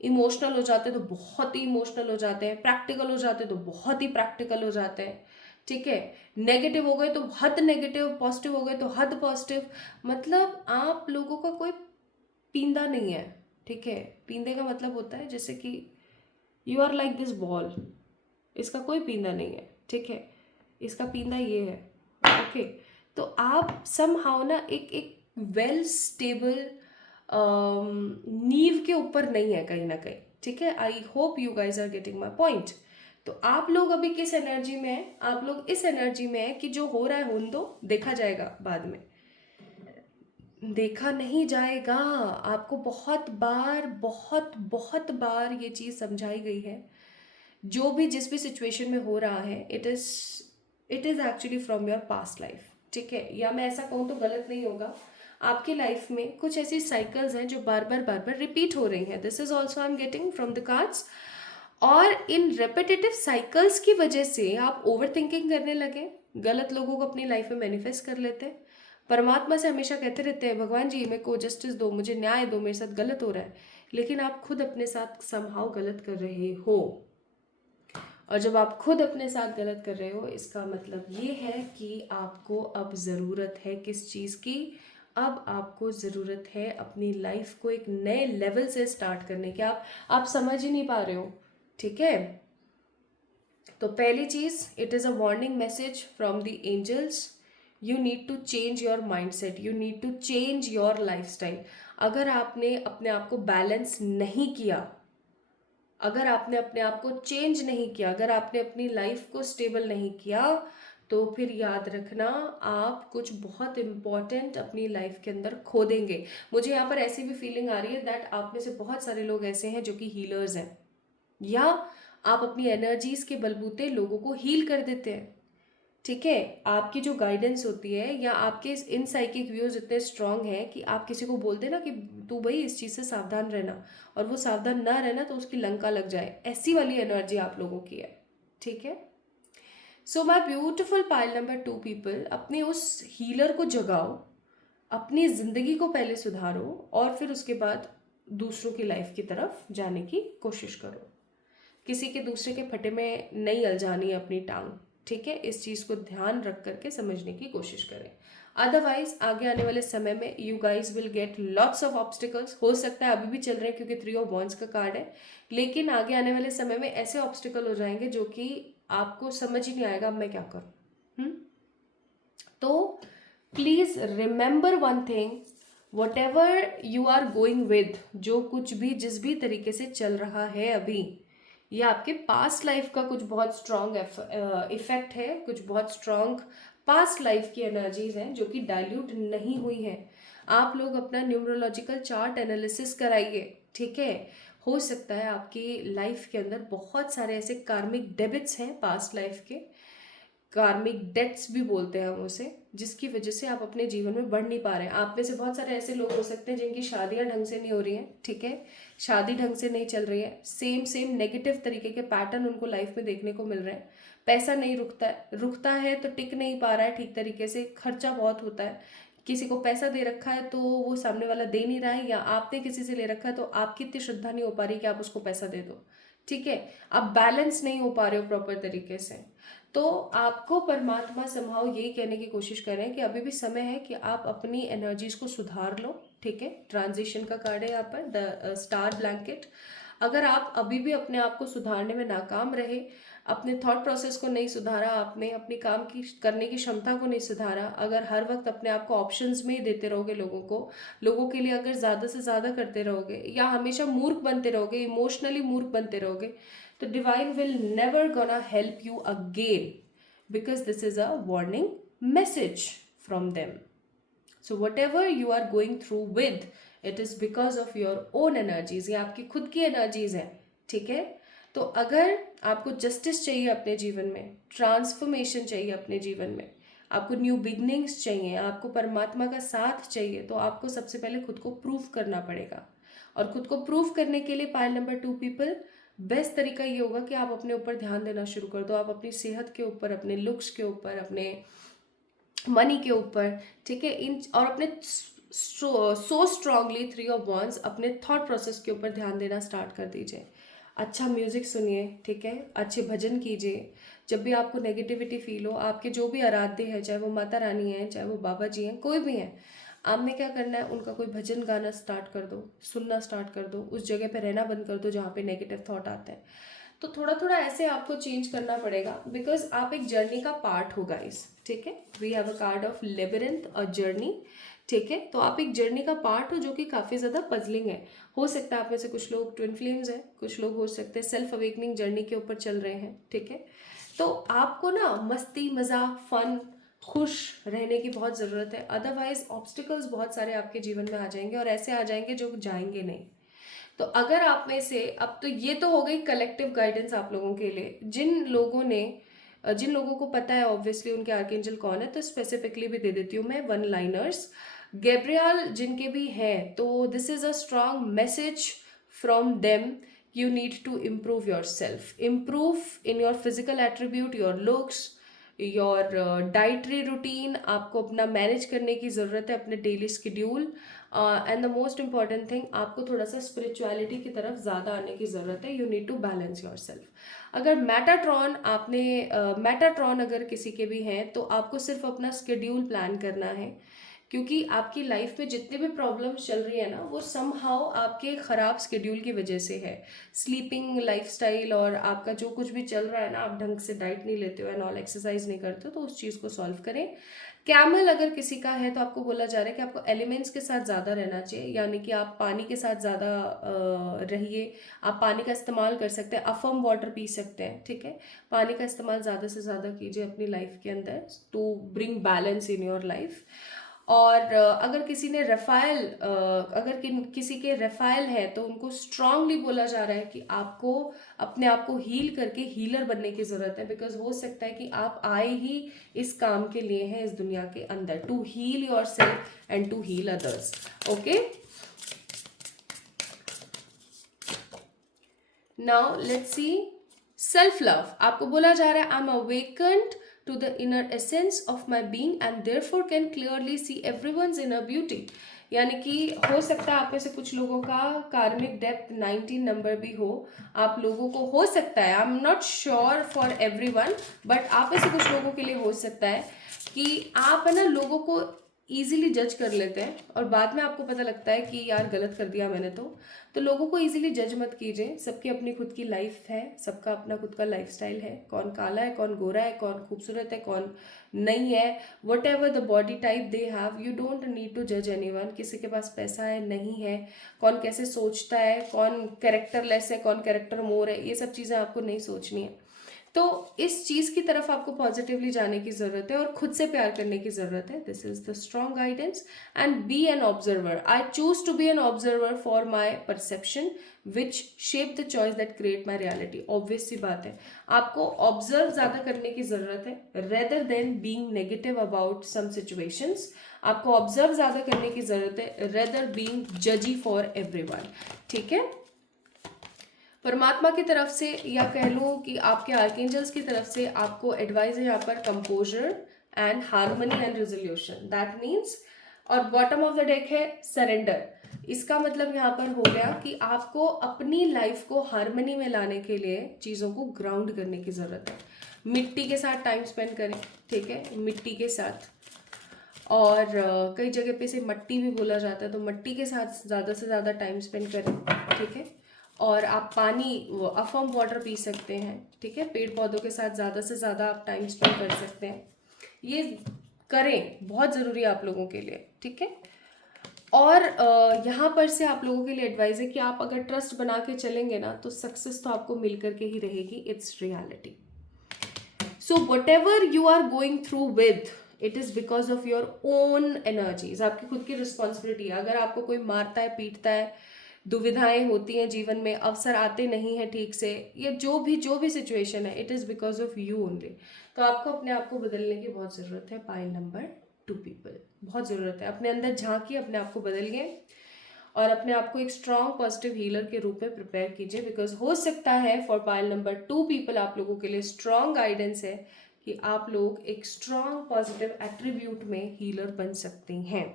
इमोशनल हो जाते हैं तो बहुत ही इमोशनल हो जाते हैं, प्रैक्टिकल हो जाते हैं तो बहुत ही प्रैक्टिकल हो जाते हैं, ठीक है। नेगेटिव हो गए तो हद नेगेटिव, पॉजिटिव हो गए तो हद पॉजिटिव। मतलब आप लोगों का कोई पींदा नहीं है, ठीक है। पींदे का मतलब होता है जैसे कि you are like this ball, इसका कोई पींदा नहीं है, ठीक है। इसका पींदा ये है, ओके। तो आप सम हाउ ना एक एक वेल स्टेबल नींव के ऊपर नहीं है कहीं ना कहीं, ठीक है। I hope you guys are getting my point. तो आप लोग अभी किस एनर्जी में हैं? आप लोग इस एनर्जी में हैं कि जो हो रहा है होने दो, देखा जाएगा बाद में। देखा नहीं जाएगा। आपको बहुत बार, बहुत बहुत बार ये चीज़ समझाई गई है। जो भी जिस भी सिचुएशन में हो रहा है, it is actually from your past life, ठीक है। या मैं ऐसा कहूँ तो गलत नहीं होगा। आपकी लाइफ में कुछ ऐसी साइकिल्स हैं जो बार बार रिपीट हो रही हैं। This is also I am getting from the cards. और इन रेपिटेटिव साइकिल्स की वजह से आप ओवर थिंकिंग करने लगे, गलत लोगों को अपनी लाइफ में मैनिफेस्ट कर लेते हैं। परमात्मा से हमेशा कहते रहते हैं, भगवान जी मेरे को जस्टिस दो, मुझे न्याय दो, मेरे साथ गलत हो रहा है। लेकिन आप खुद अपने साथ समहाउ गलत कर रहे हो। और जब आप खुद अपने साथ गलत कर रहे हो, इसका मतलब ये है कि आपको अब ज़रूरत है किस चीज़ की? अब आपको ज़रूरत है अपनी लाइफ को एक नए लेवल से स्टार्ट करने की। आप समझ ही नहीं पा रहे हो, ठीक है। तो पहली चीज़, it is a warning message from the angels. You need to change your mindset, you need to change your lifestyle. अगर आपने अपने आप को बैलेंस नहीं किया, अगर आपने अपने आप को चेंज नहीं किया, अगर आपने अपनी लाइफ को स्टेबल नहीं किया, तो फिर याद रखना आप कुछ बहुत इम्पॉर्टेंट अपनी लाइफ के अंदर खो देंगे। मुझे यहाँ पर ऐसी भी फीलिंग आ रही है दैट आप में से बहुत सारे लोग ऐसे हैं जो कि हीलर्स हैं, या आप अपनी एनर्जीज के बलबूते लोगों को हील कर देते हैं, ठीक है। आपकी जो गाइडेंस होती है या आपके इन साइकिक व्यूज इतने स्ट्रांग हैं कि आप किसी को बोल देना कि तू भाई इस चीज़ से सावधान रहना, और वो सावधान ना रहना तो उसकी लंका लग जाए, ऐसी वाली एनर्जी आप लोगों की है, ठीक है। So my beautiful pile number 2 people, अपने उस हीलर को जगाओ, अपनी ज़िंदगी को पहले सुधारो, और फिर उसके बाद दूसरों की लाइफ की तरफ जाने की कोशिश करो। किसी के दूसरे के फटे में नहीं अलझानी है अपनी टांग, ठीक है। इस चीज़ को ध्यान रख करके समझने की कोशिश करें। अदरवाइज आगे आने वाले समय में you guys will get lots of obstacles. हो सकता है अभी भी चल रहे हैं क्योंकि 3 ऑफ वॉन्ड्स का कार्ड है, लेकिन आगे आने वाले समय में ऐसे ऑब्स्टिकल हो जाएंगे जो कि आपको समझ ही नहीं आएगा अब मैं क्या करूँ। तो please remember one thing, whatever you are going with, जो कुछ भी जिस भी तरीके से चल रहा है अभी, ये आपके पास्ट लाइफ का कुछ बहुत स्ट्रॉन्ग इफेक्ट है, कुछ बहुत स्ट्रॉन्ग पास्ट लाइफ की एनर्जीज हैं जो कि डाइल्यूट नहीं हुई हैं। आप लोग अपना न्यूमरोलॉजिकल चार्ट एनालिसिस कराइए, ठीक है। हो सकता है आपकी लाइफ के अंदर बहुत सारे ऐसे कार्मिक डेबिट्स हैं पास्ट लाइफ के, कार्मिक डेट्स भी बोलते हैं हम उसे, जिसकी वजह से आप अपने जीवन में बढ़ नहीं पा रहे हैं। आप में से बहुत सारे ऐसे लोग हो सकते हैं जिनकी शादियां ढंग से नहीं हो रही हैं, ठीक है। शादी ढंग से नहीं चल रही है, सेम सेम नेगेटिव तरीके के पैटर्न उनको लाइफ में देखने को मिल रहे हैं। पैसा नहीं रुकता है तो टिक नहीं पा रहा है ठीक तरीके से, खर्चा बहुत होता है। किसी को पैसा दे रखा है तो वो सामने वाला दे नहीं रहा है, या आपने किसी से ले रखा है तो आपकी इतनी श्रद्धा नहीं हो पा रही कि आप उसको पैसा दे दो, ठीक है। आप बैलेंस नहीं हो पा रहे हो प्रॉपर तरीके से। तो आपको परमात्मा समहाउ यही कहने की कोशिश कर रहे हैं कि अभी भी समय है कि आप अपनी एनर्जीज को सुधार लो, ठीक है। ट्रांजिशन का कार्ड है यहाँ पर, द स्टार ब्लैंकेट। अगर आप अभी भी अपने आप को सुधारने में नाकाम रहे, अपने थॉट प्रोसेस को नहीं सुधारा, आपने अपनी काम की करने की क्षमता को नहीं सुधारा, अगर हर वक्त अपने आप को ऑप्शंस में ही देते रहोगे लोगों के लिए अगर ज़्यादा से ज़्यादा करते रहोगे, या हमेशा मूर्ख बनते रहोगे, इमोशनली मूर्ख बनते रहोगे, तो divine will never gonna help you again, because this is a warning message from them. So whatever you are going through with, it is because of your own energies, ये आपकी खुद की एनर्जीज हैं, ठीक है। तो अगर आपको जस्टिस चाहिए अपने जीवन में, ट्रांसफॉर्मेशन चाहिए अपने जीवन में, आपको न्यू बिगनिंग्स चाहिए, आपको परमात्मा का साथ चाहिए, तो आपको सबसे पहले खुद को प्रूफ करना पड़ेगा। और खुद को प्रूव करने के लिए पाइल नंबर 2 पीपल, बेस्ट तरीका ये होगा कि आप अपने ऊपर ध्यान देना शुरू कर दो। आप अपनी सेहत के ऊपर, अपने लुक्स के ऊपर, अपने मनी के ऊपर, ठीक है, इन और अपने सो स्ट्रांगली 3 ऑफ 1 अपने थॉट प्रोसेस के ऊपर ध्यान देना स्टार्ट कर दीजिए। अच्छा म्यूजिक सुनिए, ठीक है, अच्छे भजन कीजिए। जब भी आपको नेगेटिविटी फील हो, आपके जो भी आराध्य है, चाहे वो माता रानी है, चाहे वो बाबा जी हैं, कोई भी है, आपने क्या करना है, उनका कोई भजन गाना स्टार्ट कर दो, सुनना स्टार्ट कर दो, उस जगह पे रहना बंद कर दो जहाँ पे नेगेटिव थॉट आते हैं। तो थोड़ा थोड़ा ऐसे आपको चेंज करना पड़ेगा, बिकॉज आप एक जर्नी का पार्ट हो गाइस, ठीक है। We have a card of labyrinth, a journey, ठीक है। तो आप एक जर्नी का पार्ट हो जो कि काफ़ी ज़्यादा पजलिंग है। हो सकता है आप में से कुछ लोग ट्विन फ्लेम्स हैं, कुछ लोग हो सकते हैं सेल्फ अवेकनिंग जर्नी के ऊपर चल रहे हैं, ठीक है। तो आपको ना मस्ती, मजाक, फन, खुश रहने की बहुत ज़रूरत है। अदरवाइज ऑब्स्टिकल्स बहुत सारे आपके जीवन में आ जाएंगे, और ऐसे आ जाएंगे जो जाएंगे नहीं। तो अगर आप में से, अब तो ये तो हो गई कलेक्टिव गाइडेंस आप लोगों के लिए, जिन लोगों को पता है ऑब्वियसली उनके आर्कएंजल कौन है, तो स्पेसिफिकली भी दे देती हूँ मैं, वन लाइनर्स। गैब्रियल जिनके भी हैं, तो this is a strong message from them. You need to improve yourself, improve in your physical attribute, your looks, your dietary routine. आपको अपना मैनेज करने की ज़रूरत है, अपने daily schedule. And the most important thing, आपको थोड़ा सा स्पिरिचुअलिटी की तरफ ज़्यादा आने की ज़रूरत है। You need to balance yourself. अगर मेटाट्रॉन अगर किसी के भी हैं, तो आपको सिर्फ अपना स्केड्यूल प्लान करना है, क्योंकि आपकी लाइफ में जितने भी प्रॉब्लम्स चल रही है ना, वो समहाउ आपके ख़राब स्केड्यूल की वजह से है। स्लीपिंग लाइफस्टाइल और आपका जो कुछ भी चल रहा है ना, आप ढंग से डाइट नहीं लेते हो एंड ऑल, एक्सरसाइज नहीं करते हो, तो उस चीज़ को सॉल्व करें। कैमल अगर किसी का है, तो आपको बोला जा रहा है कि आपको एलिमेंट्स के साथ ज़्यादा रहना चाहिए, यानी कि आप पानी के साथ ज़्यादा रहिए। आप पानी का इस्तेमाल कर सकते हैं, अफम वाटर पी सकते हैं, ठीक है। पानी का इस्तेमाल ज़्यादा से ज़्यादा कीजिए अपनी लाइफ के अंदर, to bring balance in your life. और अगर किसी ने रफ़ाइल, किसी के रफ़ाइल है, तो उनको स्ट्रांगली बोला जा रहा है कि आपको अपने आप को हील करके हीलर बनने की ज़रूरत है, बिकॉज हो सकता है कि आप आए ही इस काम के लिए हैं इस दुनिया के अंदर, to heal yourself and to heal others. Okay, now let's see self love. आपको बोला जा रहा है, I am awakened to the inner essence of my being and therefore can clearly see everyone's inner beauty। यानी कि हो सकता है आप में से कुछ लोगों का कार्मिक डेप्थ 19 नंबर भी हो। आप लोगों को हो सकता है, I am not sure for everyone, but आप में से कुछ लोगों के लिए हो सकता है कि आप है ना लोगों को ईजिली जज कर लेते हैं, और बाद में आपको पता लगता है कि यार गलत कर दिया मैंने। तो लोगों को इजीली जज मत कीजिए। सबकी अपनी खुद की लाइफ है, सबका अपना खुद का लाइफस्टाइल है। कौन काला है, कौन गोरा है, कौन खूबसूरत है, कौन नहीं है, whatever the body type they have, you don't need to जज एनीवन। किसी के पास पैसा है, नहीं है, कौन कैसे सोचता है, कौन कैरेक्टरलेस है, कौन कैरेक्टर मोर है, ये सब चीज़ें आपको नहीं सोचनी है। तो इस चीज़ की तरफ आपको पॉजिटिवली जाने की ज़रूरत है और खुद से प्यार करने की ज़रूरत है। This is the strong guidance. And be an observer. I choose to be an observer for my perception which shape the choice that create my reality. Obvious सी बात है, आपको ऑब्जर्व ज़्यादा करने की ज़रूरत है rather than being negative about some situations. आपको ऑब्जर्व ज़्यादा करने की ज़रूरत है रेदर बीइंग जजी फॉर एवरीवन, ठीक है। परमात्मा की तरफ से, या कह लूँ कि आपके आर्केंजल्स की तरफ से आपको एडवाइस है यहाँ पर composer and harmony and resolution. That means, और बॉटम ऑफ द डेक है सरेंडर। इसका मतलब यहाँ पर हो गया कि आपको अपनी लाइफ को हार्मनी में लाने के लिए चीज़ों को ग्राउंड करने की ज़रूरत है। मिट्टी के साथ टाइम स्पेंड करें, ठीक है, मिट्टी के साथ। और कई जगह पे इसे मट्टी भी बोला जाता है, तो मट्टी के साथ ज़्यादा से ज़्यादा टाइम स्पेंड करें, ठीक है। और आप पानी, अफर्म वाटर पी सकते हैं, ठीक है। पेड़ पौधों के साथ ज़्यादा से ज़्यादा आप टाइम स्पेंड कर सकते हैं। ये करें, बहुत ज़रूरी है आप लोगों के लिए, ठीक है। और यहाँ पर से आप लोगों के लिए एडवाइस है कि आप अगर ट्रस्ट बना के चलेंगे ना, तो सक्सेस तो आपको मिल करके ही रहेगी। It's reality. So whatever you are going through with, it is because of your own energies. आपकी खुद की रिस्पॉन्सिबिलिटी है। अगर आपको कोई मारता है, पीटता है, दुविधाएं होती हैं जीवन में, अवसर आते नहीं हैं ठीक से, या जो भी सिचुएशन है, it is because of you only. तो आपको अपने आप को बदलने की बहुत ज़रूरत है। पाइल नंबर 2 पीपल, बहुत ज़रूरत है। अपने अंदर झांकिए, अपने आप को बदलिए। और अपने आप को एक स्ट्रॉन्ग पॉजिटिव हीलर के रूप में प्रिपेयर कीजिए, बिकॉज हो सकता है फॉर पाइल नंबर 2 पीपल आप लोगों के लिए स्ट्रॉन्ग गाइडेंस है कि आप लोग एक स्ट्रॉन्ग पॉजिटिव एट्रीब्यूट में हीलर बन सकते हैं।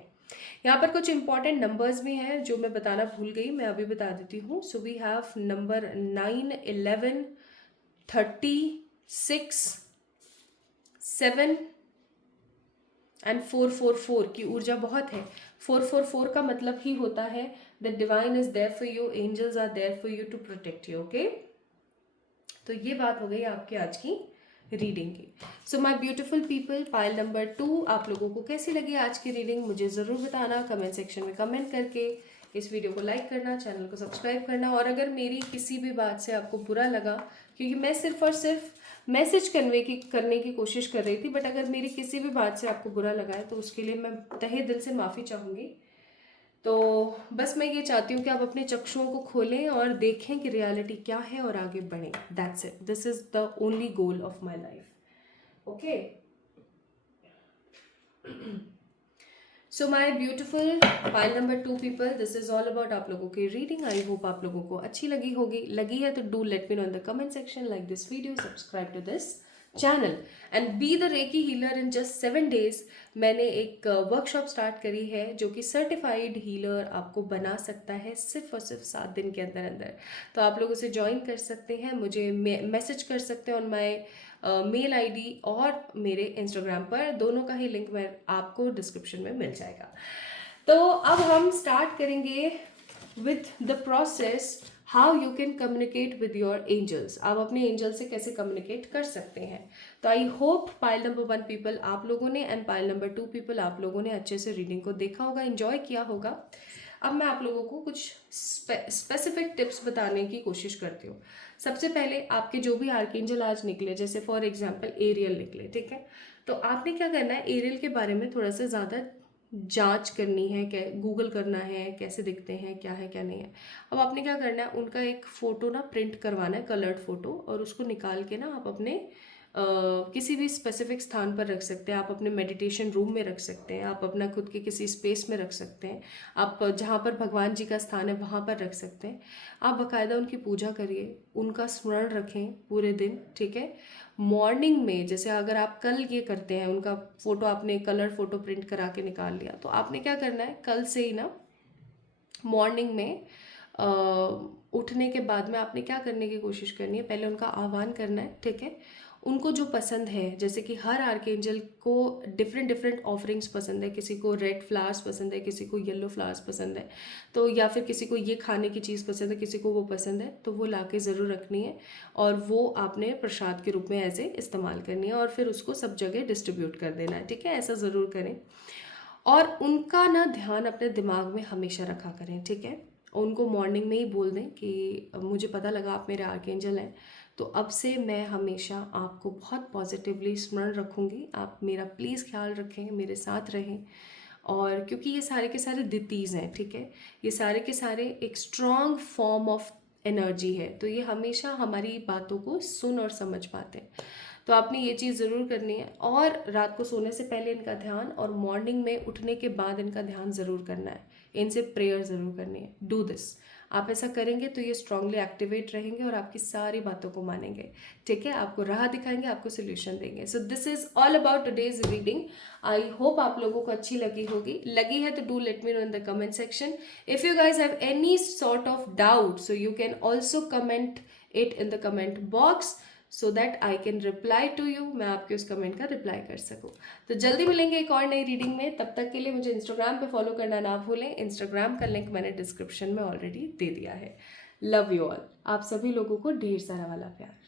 यहाँ पर कुछ इंपॉर्टेंट नंबर्स भी हैं जो मैं बताना भूल गई, मैं अभी बता देती हूँ। So we have number 9, 11, 30, 6, 7 and 444 की ऊर्जा बहुत है। 444 का मतलब ही होता है the divine is there for you, angels are there for you to protect you. Okay, तो ये बात हो गई आपकी आज की रीडिंग की। So my beautiful people, pile number 2 आप लोगों को कैसी लगी आज की रीडिंग मुझे ज़रूर बताना कमेंट सेक्शन में कमेंट करके। इस वीडियो को लाइक करना, चैनल को सब्सक्राइब करना, और अगर मेरी किसी भी बात से आपको बुरा लगा, क्योंकि मैं सिर्फ और सिर्फ मैसेज करने की कोशिश कर रही थी, बट अगर मेरी किसी भी बात से आपको बुरा लगा है तो उसके लिए मैं तहे दिल से माफ़ी चाहूँगी। तो बस मैं ये चाहती हूँ कि आप अपने चक्षुओं को खोलें और देखें कि रियलिटी क्या है और आगे बढ़ें। That's it, this is the only goal of my life. Okay, so my beautiful pile number 2 people, this is all about आप लोगों की रीडिंग। आई होप आप लोगों को अच्छी लगी होगी। लगी है तो do let me know in the comment section, like this video, subscribe to this channel and be the reiki healer in just 7 days। मैंने एक वर्कशॉप स्टार्ट करी है जो कि सर्टिफाइड हीलर आपको बना सकता है सिर्फ और सिर्फ 7 दिन के अंदर अंदर। तो आप लोग उसे ज्वाइन कर सकते हैं, मुझे मैसेज कर सकते हैं ऑन माई मेल आईडी और मेरे इंस्टाग्राम पर, दोनों का ही लिंक मैं आपको डिस्क्रिप्शन में मिल जाएगा। तो अब हम स्टार्ट करेंगे with the process how you can communicate with your angels. आप अपने एंजल से कैसे कम्युनिकेट कर सकते हैं। तो I hope pile number 1 people आप लोगों ने एंड पाइल नंबर 2 पीपल आप लोगों ने अच्छे से रीडिंग को देखा होगा, एंजॉय किया होगा। अब मैं आप लोगों को कुछ स्पेसिफिक टिप्स बताने की कोशिश करती हूँ। सबसे पहले आपके जो भी आर्कएंजल आज निकले, जैसे फॉर एग्जांपल एरियल निकले, ठीक है, तो आपने क्या करना है, एरियल के बारे में थोड़ा सा ज़्यादा जांच करनी है, क्या गूगल करना है कैसे दिखते हैं, क्या है क्या नहीं है। अब आपने क्या करना है, उनका एक फ़ोटो ना प्रिंट करवाना है, कलर्ड फ़ोटो, और उसको निकाल के ना आप अपने किसी भी स्पेसिफिक स्थान पर रख सकते हैं। आप अपने मेडिटेशन रूम में रख सकते हैं, आप अपना खुद के किसी स्पेस में रख सकते हैं, आप जहाँ पर भगवान जी का स्थान है वहाँ पर रख सकते हैं। आप बाकायदा उनकी पूजा करिए, उनका स्मरण रखें पूरे दिन, ठीक है। मॉर्निंग में जैसे अगर आप कल ये करते हैं, उनका फ़ोटो आपने कलर फ़ोटो प्रिंट करा के निकाल लिया, तो आपने क्या करना है, कल से ही ना मॉर्निंग में उठने के बाद में आपने क्या करने की कोशिश करनी है, पहले उनका आह्वान करना है, ठीक है। उनको जो पसंद है, जैसे कि हर आर्कएंजल को डिफरेंट डिफरेंट ऑफरिंग्स पसंद है, किसी को रेड फ्लावर्स पसंद है, किसी को येलो फ्लावर्स पसंद है, तो या फिर किसी को ये खाने की चीज़ पसंद है, किसी को वो पसंद है, तो वो लाके ज़रूर रखनी है और वो आपने प्रसाद के रूप में ऐसे इस्तेमाल करनी है और फिर उसको सब जगह डिस्ट्रीब्यूट कर देना है, ठीक है। ऐसा ज़रूर करें और उनका ना ध्यान अपने दिमाग में हमेशा रखा करें, ठीक है। उनको मॉर्निंग में ही बोल दें कि मुझे पता लगा आप मेरे आर्कएंजल हैं, तो अब से मैं हमेशा आपको बहुत पॉजिटिवली स्मरण रखूँगी, आप मेरा प्लीज़ ख्याल रखें, मेरे साथ रहें। और क्योंकि ये सारे के सारे दितीज़ हैं, ठीक है, ये सारे के सारे एक स्ट्रॉन्ग फॉर्म ऑफ एनर्जी है, तो ये हमेशा हमारी बातों को सुन और समझ पाते हैं। तो आपने ये चीज़ ज़रूर करनी है और रात को सोने से पहले इनका ध्यान और मॉर्निंग में उठने के बाद इनका ध्यान ज़रूर करना है, इनसे प्रेयर ज़रूर करनी है। डू दिस, आप ऐसा करेंगे तो ये स्ट्रांगली एक्टिवेट रहेंगे और आपकी सारी बातों को मानेंगे, ठीक है, आपको राह दिखाएंगे, आपको सोल्यूशन देंगे। So this is all about today's reading. I hope आप लोगों को अच्छी लगी है तो do let me know in the comment section. If you guys have any sort of doubt so you can also comment it in the comment box so that I can reply to you, मैं आपके उस comment का reply कर सकूँ। तो जल्दी मिलेंगे एक और नई रीडिंग में, तब तक के लिए मुझे इंस्टाग्राम पे फॉलो करना ना भूलें। इंस्टाग्राम का लिंक मैंने डिस्क्रिप्शन में ऑलरेडी दे दिया है। लव यू ऑल, आप सभी लोगों को ढेर सारा वाला प्यार।